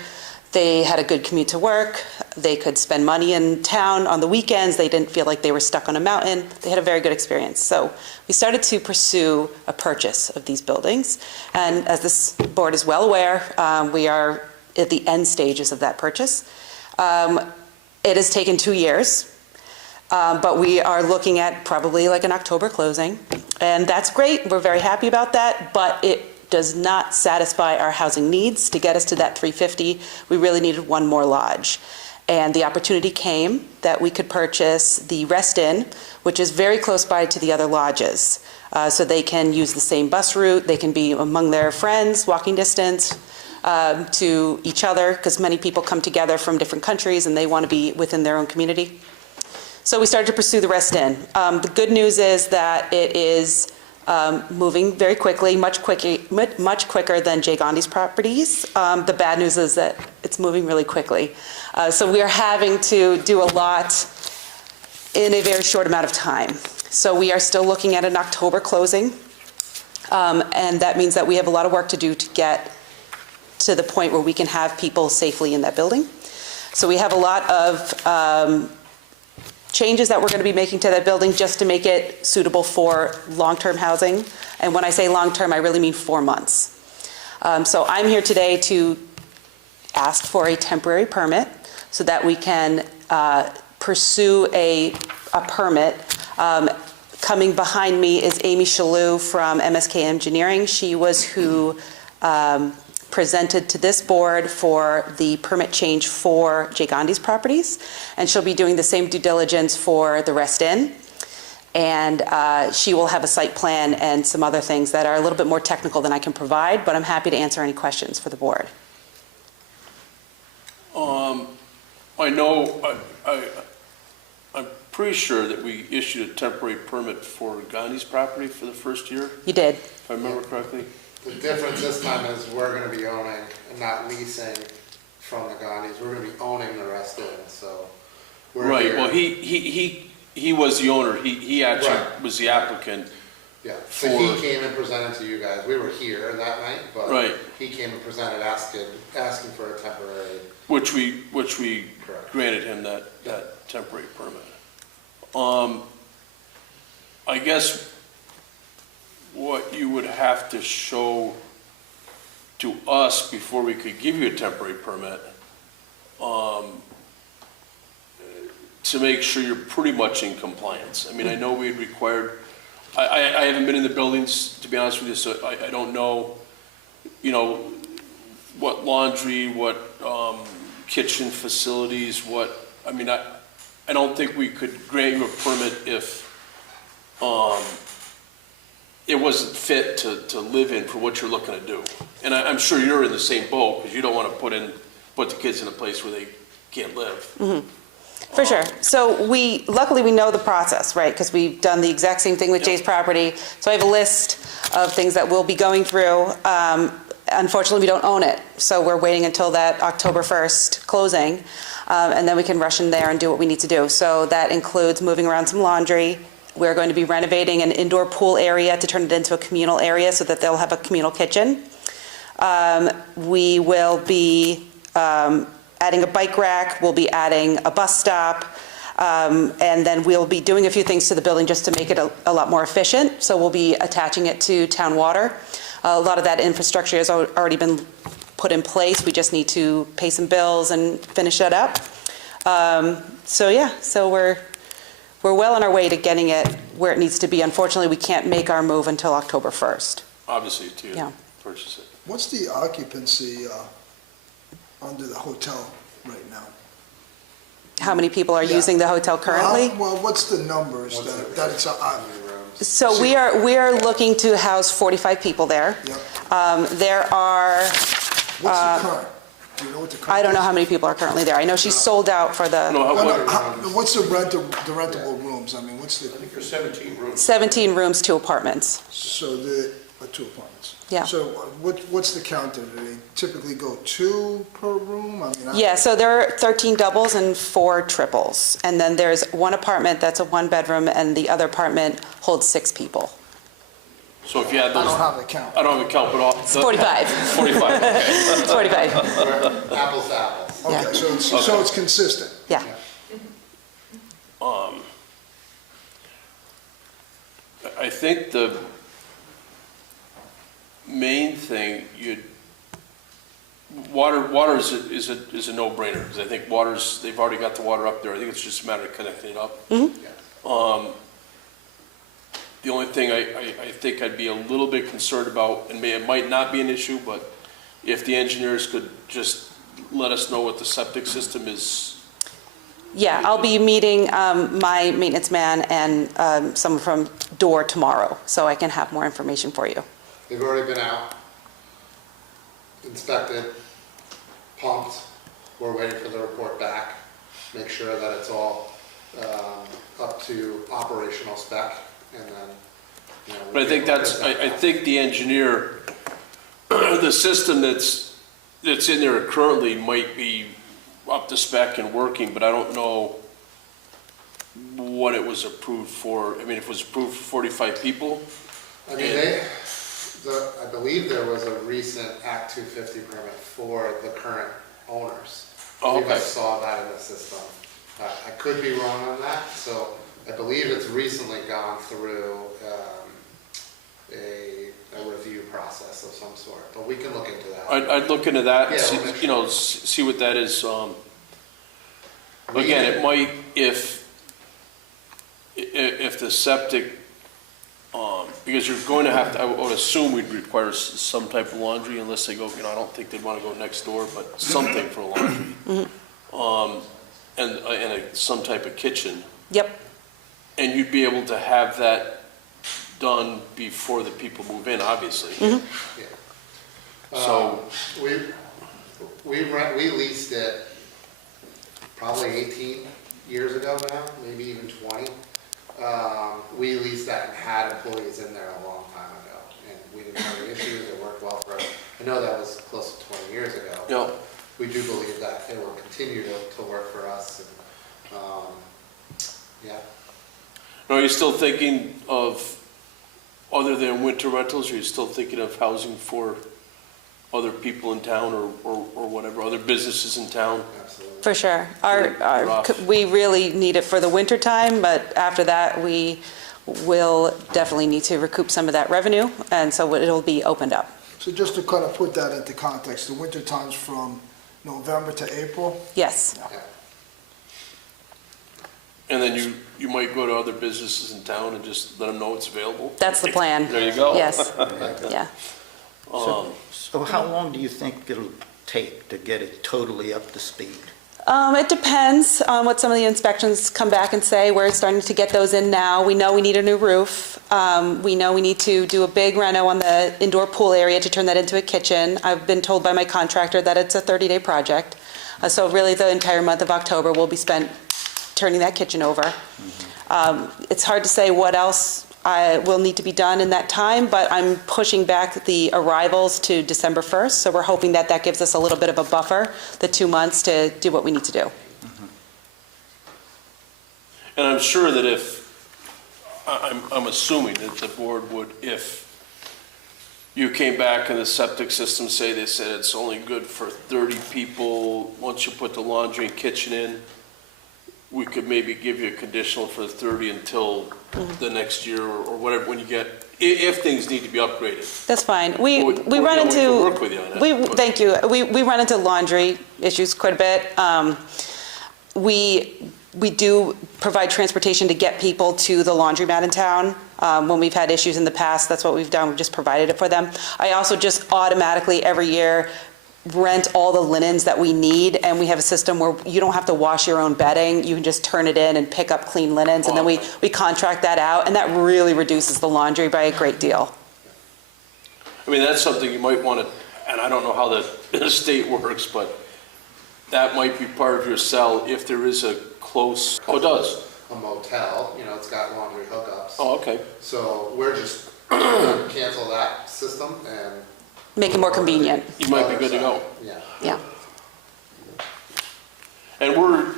They had a good commute to work. They could spend money in town on the weekends. They didn't feel like they were stuck on a mountain. They had a very good experience. So we started to pursue a purchase of these buildings. And as this board is well aware, we are at the end stages of that purchase. It has taken 2 years, but we are looking at probably like an October closing. And that's great. We're very happy about that, but it does not satisfy our housing needs. To get us to that 350, we really needed one more lodge. And the opportunity came that we could purchase the Rest Inn, which is very close by to the other lodges. So they can use the same bus route, they can be among their friends, walking distance to each other, because many people come together from different countries and they want to be within their own community. So we started to pursue the Rest Inn. The good news is that it is moving very quickly, much quicker than Jay Gandhi's properties. The bad news is that it's moving really quickly. So we are having to do a lot in a very short amount of time. So we are still looking at an October closing. And that means that we have a lot of work to do to get to the point where we can have people safely in that building. So we have a lot of changes that we're going to be making to that building just to make it suitable for long-term housing. And when I say long-term, I really mean 4 months. So I'm here today to ask for a temporary permit so that we can pursue a permit. Coming behind me is Amy Shalou from MSK Engineering. She was who presented to this board for the permit change for Jay Gandhi's properties, and she'll be doing the same due diligence for the Rest Inn. And she will have a site plan and some other things that are a little bit more technical than I can provide, but I'm happy to answer any questions for the board. I know, I'm pretty sure that we issued a temporary permit for Gandhi's property for the first year, You did. if I remember correctly. The difference this time is we're gonna be owning and not leasing from the Gandhis. We're gonna be owning the Rest Inn, so. we're Right, here. well, he was the owner, he actually Right. was the applicant. Yeah, so he came and presented to you guys. We were here that night, but Right. he came and presented asking for a temporary. Which we Correct. granted him that temporary permit. I guess what you would have to show to us before we could give you a temporary permit, to make sure you're pretty much in compliance. I mean, I know we had required, I haven't been in the buildings, to be honest with you, so I don't know, what laundry, what kitchen facilities, I mean, I don't think we could grant you a permit if it wasn't fit to live in for what you're looking to do. And I'm sure you're in the same boat, because you don't want to put the kids in a place where they can't live. Mm-hmm. For sure. So luckily we know the process, right? Because we've done the exact same thing with Jay's property. So I have a list of things that we'll be going through. Unfortunately, we don't own it. So we're waiting until that October 1st closing. And then we can rush in there and do what we need to do. So that includes moving around some laundry. We're going to be renovating an indoor pool area to turn it into a communal area so that they'll have a communal kitchen. We will be adding a bike rack, we'll be adding a bus stop, and then we'll be doing a few things to the building just to make it a lot more efficient. So we'll be attaching it to town water. A lot of that infrastructure has already been put in place. We just need to pay some bills and finish that up. So we're well on our way to getting it where it needs to be. Unfortunately, we can't make our move until October 1st. Obviously, to purchase it. What's the occupancy under the hotel right now? How many people are using the hotel currently? Well, what's the numbers that it's, So we are looking to house 45 people there. There are, what's the current? Do you know what the count I don't know is? how many people are currently there. I know she's sold out for the No, What's the rentable rooms? I mean, what's I the, think there's 17 rooms. 17 rooms, 2 apartments. so the, 2 apartments? Yeah. So what's the count there? Do they typically go 2 per room? I mean, Yeah, so there are 13 doubles and 4 triples. And then there's one apartment that's a 1-bedroom, and the other apartment holds 6 people. So if you add I those, don't have the count. I don't have a count, but all. It's 45. 45, okay. It's 45, Apples to apples. Yeah. Okay, so it's consistent. yeah. I think the main thing water is a no-brainer, because I think they've already got the water up there. I think it's just a matter of connecting it up. The only thing I think I'd be a little bit concerned about, and it might not be an issue, but if the engineers could just let us know what the septic system is. Yeah, I'll be meeting my maintenance man and someone from Door tomorrow, so I can have more information for you. They've already been out, inspected, pumped. We're waiting for the report back, make sure that it's all up to operational spec, and then, you know. But I think I think the engineer, the system that's in there currently might be up to spec and working, but I don't know what it was approved for. I mean, if it was approved for 45 people. I mean, I believe there was a recent Act 250 permit for the current owners. Oh, I believe I okay. saw that in the system. I could be wrong on that, so I believe it's recently gone through a review process of some sort, but we can look into that. I'd look into that, and Yeah, see, we'll make you know, see what that is. Again, it might, if the septic, because you're going to have to, I would assume we'd require some type of laundry, unless they go, you know, I don't think they'd want to go next door, but something for laundry. And some type of kitchen. Yep, And you'd be able to have that done before the people move in, obviously. So, We leased it probably 18 years ago now, maybe even 20. We leased that and had employees in there a long time ago, and we didn't have any issues, it worked well for us. I know that was close to 20 years ago. Yeah. We do believe that it will continue to work for us, and, yeah. are you still thinking of, other than winter rentals, are you still thinking of housing for other people in town or whatever, other businesses in town? Absolutely. for sure. Rough. We really need it for the winter time, but after that, we will definitely need to recoup some of that revenue, and so it'll be opened up. So just to kind of put that into context, the winter time's from November to April? Yes, And then you might go to other businesses in town and just let them know it's available? that's the plan. There you go. Yes, yeah. So how long do you think it'll take to get it totally up to speed? It depends on what some of the inspections come back and say. We're starting to get those in now. We know we need a new roof. We know we need to do a big reno on the indoor pool area to turn that into a kitchen. I've been told by my contractor that it's a 30-day project. So really the entire month of October will be spent turning that kitchen over. It's hard to say what else will need to be done in that time, but I'm pushing back the arrivals to December 1st, so we're hoping that that gives us a little bit of a buffer, the 2 months, to do what we need to do. And I'm sure that I'm assuming that the board would, if you came back and the septic system they said it's only good for 30 people, once you put the laundry and kitchen in, we could maybe give you a conditional for 30 until the next year or whatever, when you get, if things need to be upgraded. That's fine. We run we into. can work with you on that. Thank you. We run into laundry issues quite a bit. We do provide transportation to get people to the laundromat in town. When we've had issues in the past, that's what we've done. We've just provided it for them. I also just automatically every year rent all the linens that we need, and we have a system where you don't have to wash your own bedding. You can just turn it in and pick up clean linens, and then we contract that out, and that really reduces the laundry by a great deal. I mean, that's something you might want to and I don't know how the state works, but that might be part of your cell if there is a close, oh, it does? A motel, you know, it's got laundry hookups. Oh, okay. So we're just gonna cancel that system and. Make it more convenient. You might be good to go. Yeah. Yeah. And we're,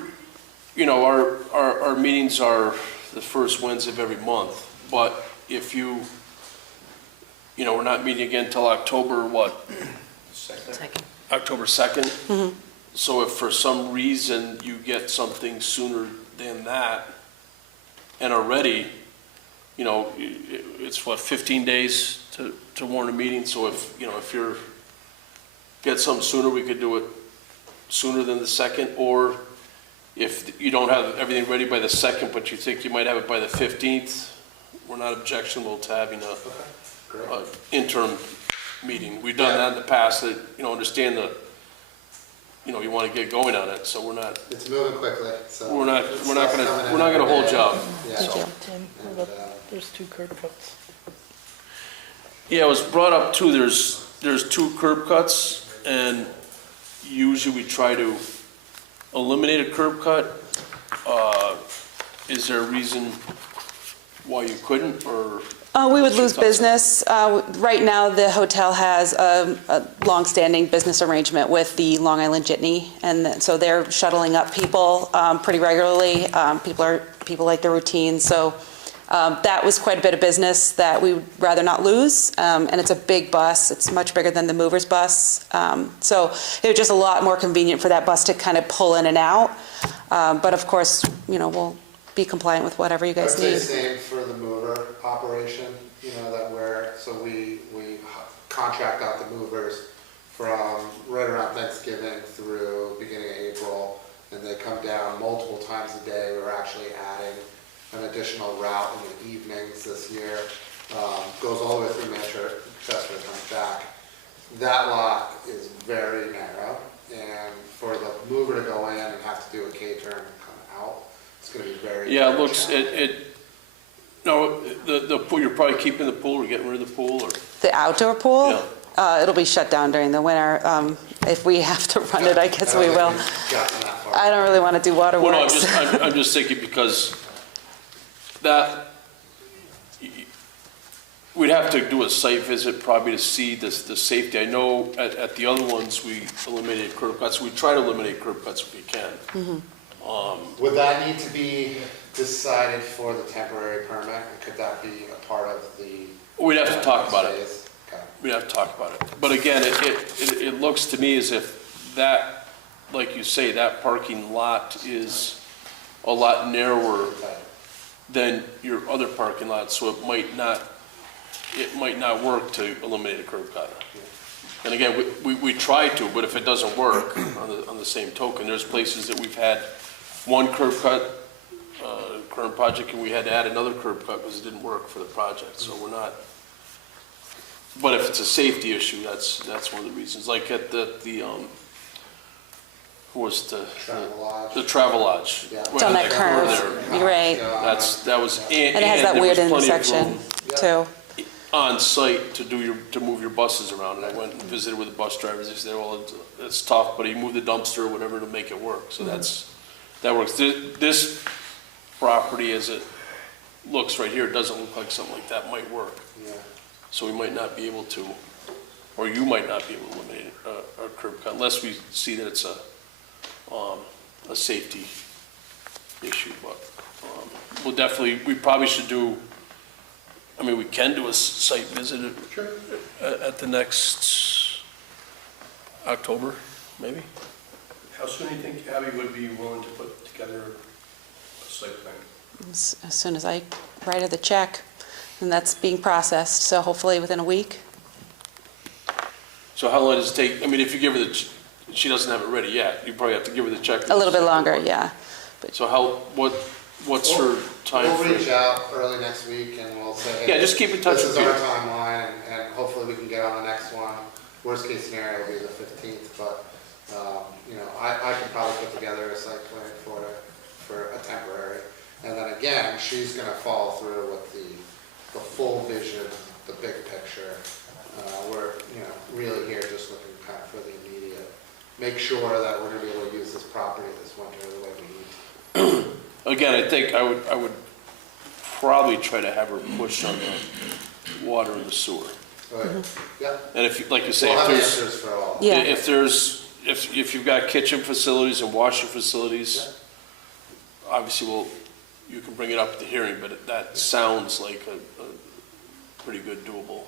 you know, our meetings are the first Wednesday of every month, but if you know, we're not meeting again till October, what? Second. October 2nd? So if for some reason you get something sooner than that and are ready, you know, it's what, 15 days to warn a meeting? So if, you know, if you're, get something sooner, we could do it sooner than the 2nd, or if you don't have everything ready by the 2nd, but you think you might have it by the 15th, we're not objectionable to having a interim meeting. We've done that in the past, that, you know, understand the, you know, you want to get going on it, so we're not, It's moving quickly, so. we're not gonna hold you up. Yeah. Thank you, Tim. What about- There's 2 curb cuts. Yeah, it was brought up too, there's 2 curb cuts, and usually we try to eliminate a curb cut. Is there a reason why you couldn't, or? We would lose business. Right now, the hotel has a longstanding business arrangement with the Long Island Jitney, and so they're shuttling up people pretty regularly. People like their routine, so that was quite a bit of business that we would rather not lose. And it's a big bus. It's much bigger than the Movers bus. So it was just a lot more convenient for that bus to kind of pull in and out. But of course, you know, we'll be compliant with whatever you guys need. I'd say same for the mover operation, you know, that so we contract out the movers from right around Thanksgiving through beginning of April, and they come down multiple times a day. We're actually adding an additional route in the evenings this year. Goes all the way through Manchester, comes back. That lot is very narrow, and for the mover to go in and have to do a K-turn and come out, it's gonna be very. Yeah, it very looks, no, the pool, you're probably keeping the pool or getting rid of the pool, or? The outdoor pool? Yeah. It'll be shut down during the winter. If we have to run it, I guess we will. I don't really want to do Well, no, waterworks. I'm just thinking because that, we'd have to do a site visit probably to see the safety. I know at the other ones, we eliminated curb cuts. We try to eliminate curb cuts if we can. Would that need to be decided for the temporary permit? Could that be a part of the? We'd have to talk about it. phase? Okay. We'd have to talk about it. But again, it looks to me as if that, like you say, that parking lot is a lot narrower than your other parking lots, so it might not work to eliminate a curb cut. And again, we try to, but if it doesn't work, on the same token, there's places that we've had one curb cut, current project, and we had to add another curb cut because it didn't work for the project, so we're not. But if it's a safety issue, that's one of the reasons. Like at the who was the Travel Lodge. Yeah. It's on that curve. You're right. That was, And it has that there weird was plenty of intersection, room too. on site to move your buses around, and I went and visited with the bus drivers. They said, well, it's tough, but you move the dumpster or whatever to make it work. So that works. This property, as it looks right here, it doesn't look like something like that might work. Yeah. So we might not be able to, or you might not be able to eliminate a curb cut unless we see that it's a safety issue. But we'll definitely, we probably should do, I mean, we can do a site visit at the next October, maybe? How soon do you think Abby would be willing to put together a site plan? As soon as I write her the check, and that's being processed, so hopefully within a week. So how long does it take? I mean, if you give her she doesn't have it ready yet, you probably have to give her the check. A little bit longer, yeah. So what's her time We'll frame? reach out early next week and we'll say, hey, Yeah, just keep in touch this is with our you. timeline, and hopefully we can get on the next one. Worst case scenario will be the 15th, but, you know, I can probably put together a site plan for a temporary. And then again, she's gonna follow through with the full vision, the big picture. We're, you know, really here just looking make sure that we're gonna be able to use this property this winter the way we need. Again, I think I would probably try to have her push on the water and the sewer. Okay. Yeah, And if, like you say, we'll if have there's, answers for all. Yeah. if you've got kitchen facilities and washing facilities, obviously, you can bring it up at the hearing, but that sounds like a pretty good doable.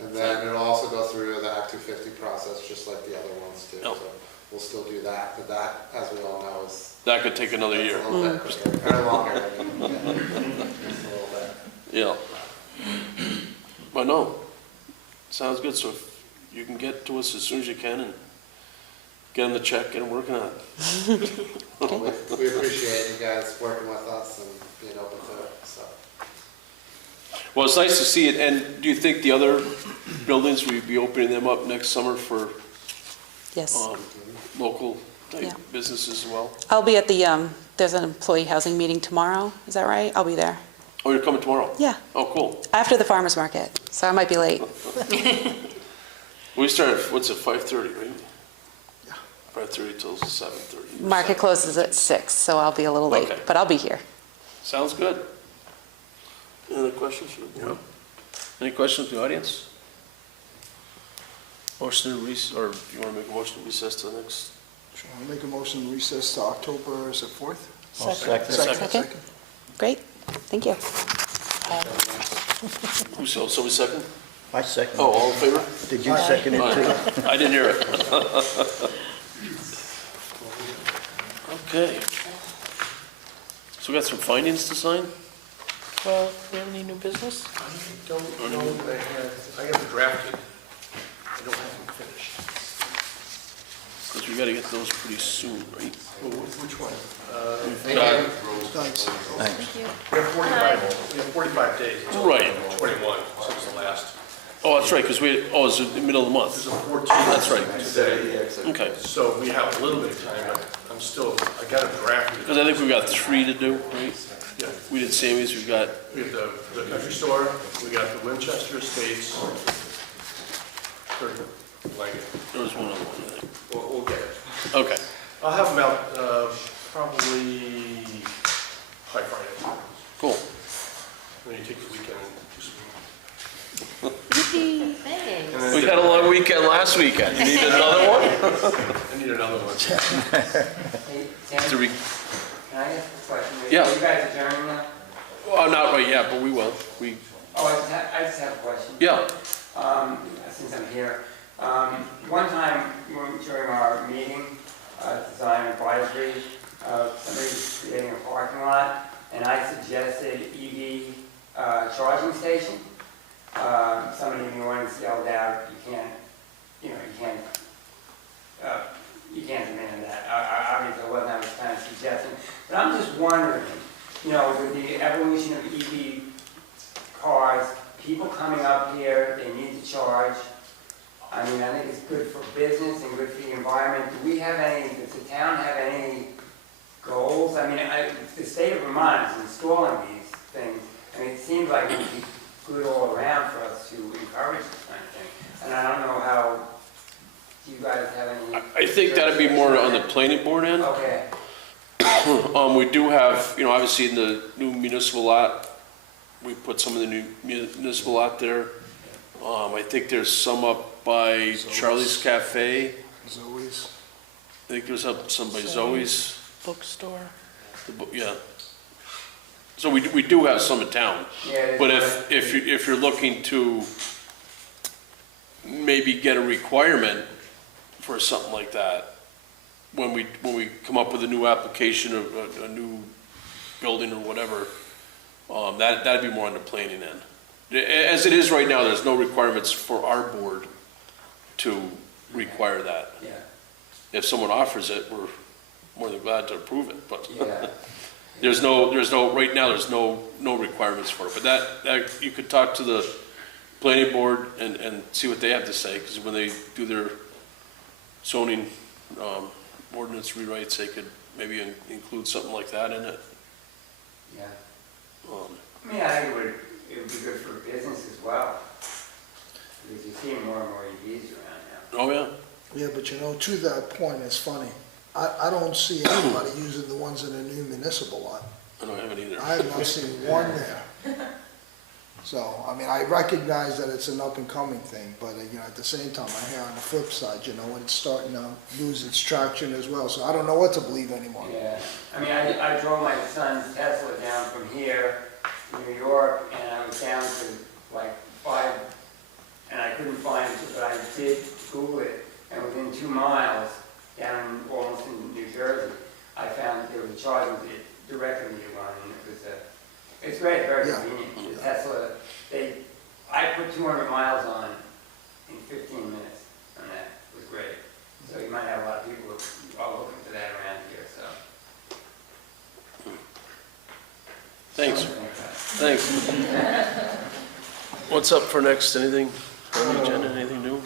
And then it'll also go through the Act 250 process, just like the other ones do. Yep. So we'll still do that, but that, as we all know, is That could take another that's year. a little bit quicker, or longer, I mean, yeah. Just a little bit. Yeah. But no, sounds good. So if you can get to us as soon as you can and get on the check, get them working on it. We appreciate you guys working with us and being open to it, so. Well, it's nice to see it. And do you think the other buildings, will you be opening them up next summer for Yes. local type Yeah. businesses as well? I'll be at the, there's an employee housing meeting tomorrow, is that right? I'll be there. Oh, you're coming tomorrow? Yeah, Oh, cool. after the farmer's market, so I might be late. We start at, what's it, 5:30, right? Yeah. 5:30 till 7:30. Market closes at 6, so I'll be a little late, Okay. but I'll be here. Sounds good. Any other questions for the board? Any questions from the audience? Motion to or you want to make a motion to recess to the next? Sure, I'll make a motion to recess to October, is it 4th? I'll second. Second. Great, thank you. Who so we second? I second. Oh, all in favor? Did you second it too? I didn't hear it. Okay. So we got some findings to sign? Well, do you have any new business? I don't know that I have it drafted. I don't have them finished. Because we got to get those pretty soon, right? Which one? Thanks. Thanks. We have 45 days. until Right. 21, so it's the last. Oh, that's right, because it's the middle of the month. There's a 14. That's right. Today. Okay. So we have a little bit of time, but I got it drafted. Because I think we've got 3 to do, right? Yeah. We did Sammy's, we've got, We have the country store, we got the Winchester Estates. Like it. there was one other one, I think. We'll get it. Okay. I'll have them out probably by Friday. Cool. And then you take the weekend and do some. Yippee. and then We had a long weekend last weekend. You need another one? I need another one. Hey, Sam, To re- can I ask a question? Yeah. Are you guys adjourning now? Well, not right yet, but we will. Oh, I just have a question. Yeah. Since I'm here. One time during our meeting, design advisory, somebody was creating a parking lot, and I suggested EV charging station. Somebody in the audience yelled out, you can't demand that. Obviously, it wasn't, I was kind of suggesting. But I'm just wondering, with the evolution of EV cars, people coming up here, they need to charge. I mean, I think it's good for business and good for the environment. Does the town have any goals? I mean, the state of Vermont is installing these things. I mean, it seems like it would be good all around for us to encourage this kind of thing. And I don't know how, do you guys have any? I think that'd be more on the planning board end. Okay. We do have, obviously in the new municipal lot, we put some of the new municipal lot there. I think there's some up by Charlie's Cafe. Zoe's. I think there's some by Zoe's. Bookstore. Yeah. So we do have some in town. Yeah, But if you're looking to maybe get a requirement for something like that, when we come up with a new application of a new building or whatever, that'd be more on the planning end. As it is right now, there's no requirements for our board to require that. Yeah. If someone offers it, we're more than glad to approve it, but Yeah. there's no, right now, there's no requirements for it. But that, you could talk to the planning board and see what they have to say, because when they do their zoning ordinance rewrites, they could maybe include something like that in it. Yeah. I mean, I think it would be good for business as well. Because you see more and more EVs around now. Oh, yeah. Yeah, but you know, to that point, it's funny. I don't see anybody using the ones in the new municipal lot. I don't have it either. I have not seen one there. So, I mean, I recognize that it's an up and coming thing, but, you know, at the same time, I hear on the flip side, you know, when it's starting to lose its traction as well, so I don't know what to believe anymore. Yeah, I mean, I drove my son's Tesla down from here to New York, and I was down to like 5, and I couldn't find it, but I did Google it, and within 2 miles, down almost in New Jersey, I found there was a charge with it directly to run, and it was it's great, very Yeah. convenient. The Tesla, I put 200 miles on in 15 minutes, and that was great. So you might have a lot of people who are looking for that around here, so. Thanks. Thanks. What's up for next? Anything on the agenda? Anything new?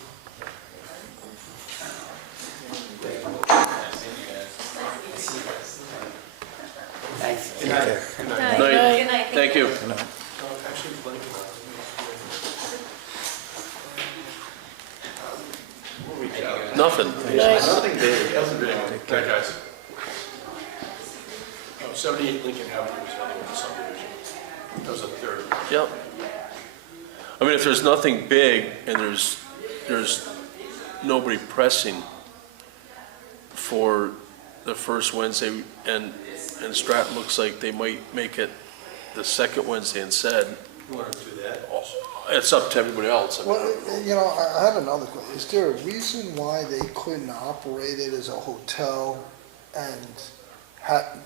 Thanks. Good night. Good night. Night. Thank you. Actually, Blake, we'll reach out. Nothing. Nothing big, nothing big. Right, guys. 78 Lincoln Avenue was the other one, the subdivision. That was the third. Yep. I mean, if there's nothing big and there's nobody pressing for the first Wednesday, and Stratton looks like they might make it the second Wednesday instead, You want to do that? it's up to everybody else. I mean, Well, you know, I had another question. Is there a reason why they couldn't operate it as a hotel and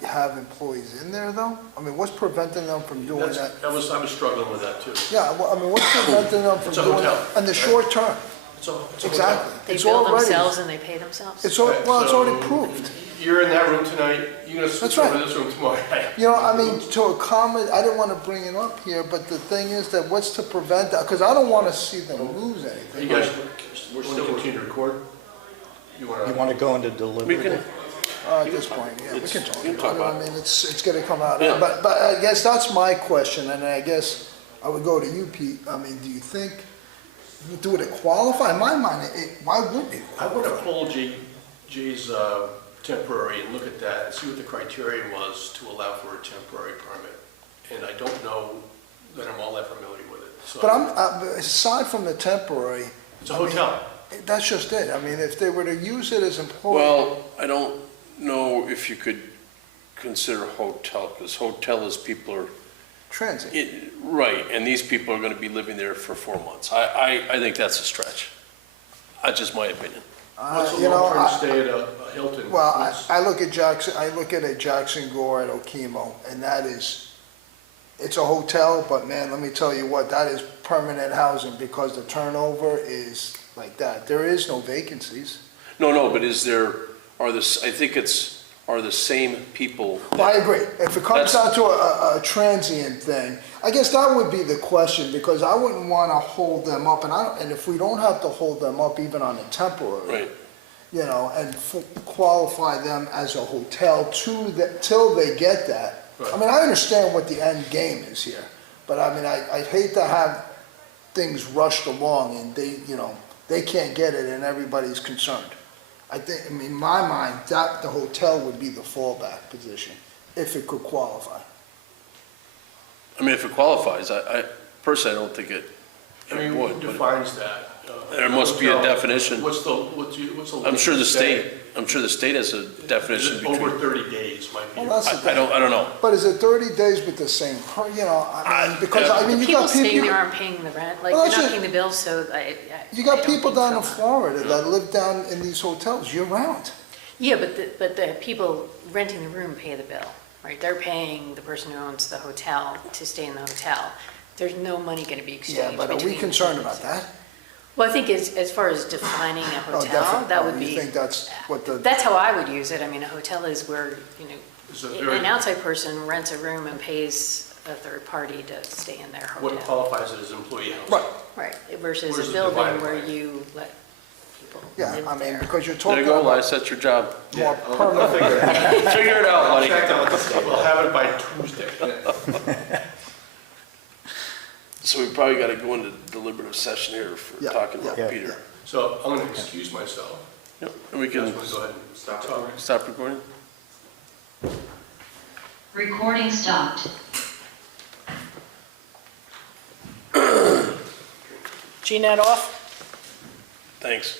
have employees in there, though? I mean, what's preventing them from doing that? I was struggling with that, too. Yeah, well, I mean, what's preventing them from It's a doing hotel, that? In the short term? It's a hotel. Exactly. They It's bill already- themselves and they pay themselves? It's, Right, well, it's so already proved. You're in that room tonight, you're going to switch That's right. over to this room tomorrow night. You know, I mean, to accommodate, I didn't want to bring it up here, but the thing is that what's to prevent that? Because I don't want to see them lose You anything. guys, we're still continue to record? You want You to? want to go into We delivery? can, At this point, yeah, we can talk about it. I mean, it's gonna come out. Yeah. But I guess that's my question, and I guess I would go to you, Pete. I mean, do you think, would it qualify? In my mind, why wouldn't it I would have qualify? pulled Jay's temporary and look at that and see what the criteria was to allow for a temporary permit. And I don't know that I'm all that familiar with it, so. But aside from the temporary. It's a hotel. That's just it. I mean, if they were to use it as employees. well, I don't know if you could consider hotel, because hotel is people are, Transient. right, and these people are gonna be living there for 4 months. I think that's a stretch. That's just my opinion. What's a You know, long-term stay at a Hilton? Well, What's- I look at Jackson, I look at a Jackson Gore at Okemo, and that is, it's a hotel, but man, let me tell you what, that is permanent housing because the turnover is like that. There is no vacancies. No, but are the same people? Well, I agree. If it comes That's- down to a transient thing, I guess that would be the question, because I wouldn't want to hold them up, and if we don't have to hold them up even on a temporary, Right. you know, and qualify them as a hotel till they get that. I mean, I understand what the end game is here, but I mean, I hate to have things rushed along and they can't get it and everybody's concerned. I think, in my mind, that the hotel would be the fallback position, if it could qualify. I mean, if it qualifies, I personally, I don't think it I mean, would. who but defines that? There must be a Hotel, definition. What's the? I'm sure the stay? state has a definition between. Over 30 days might be. Well, that's the I don't know. But is it 30 days with the same, I mean, because, I mean, you People got staying people, there aren't paying the rent, like, Well, they're that's not it. paying the bills, so you got I don't people think down in so. Florida that live down in these hotels year-round. Yeah, but the people renting the room pay the bill, right? They're paying the person who owns the hotel to stay in the hotel. There's no money gonna be Yeah, exchanged but are we between- concerned about that? Well, I think as far as defining a Oh, hotel, definitely. that Oh, would you be, think that's what the, that's how I would use it. I mean, a hotel is where, It's a very- an outside person rents a room and pays a third party to stay in their What hotel. qualifies it as employee housing? right, Right, versus Where's a the building divided where line? you let people yeah, live I mean, there. because you're There talking you go, about Liza, that's your job. more permanent. Figure it out, buddy. We'll have it by Tuesday. So we probably gotta go into deliberative session here for Yeah, talking about yeah. Peter. So I'm going to excuse myself Yep, and we can Go ahead and stop it. stop recording. Recording stopped. GNet off? Thanks.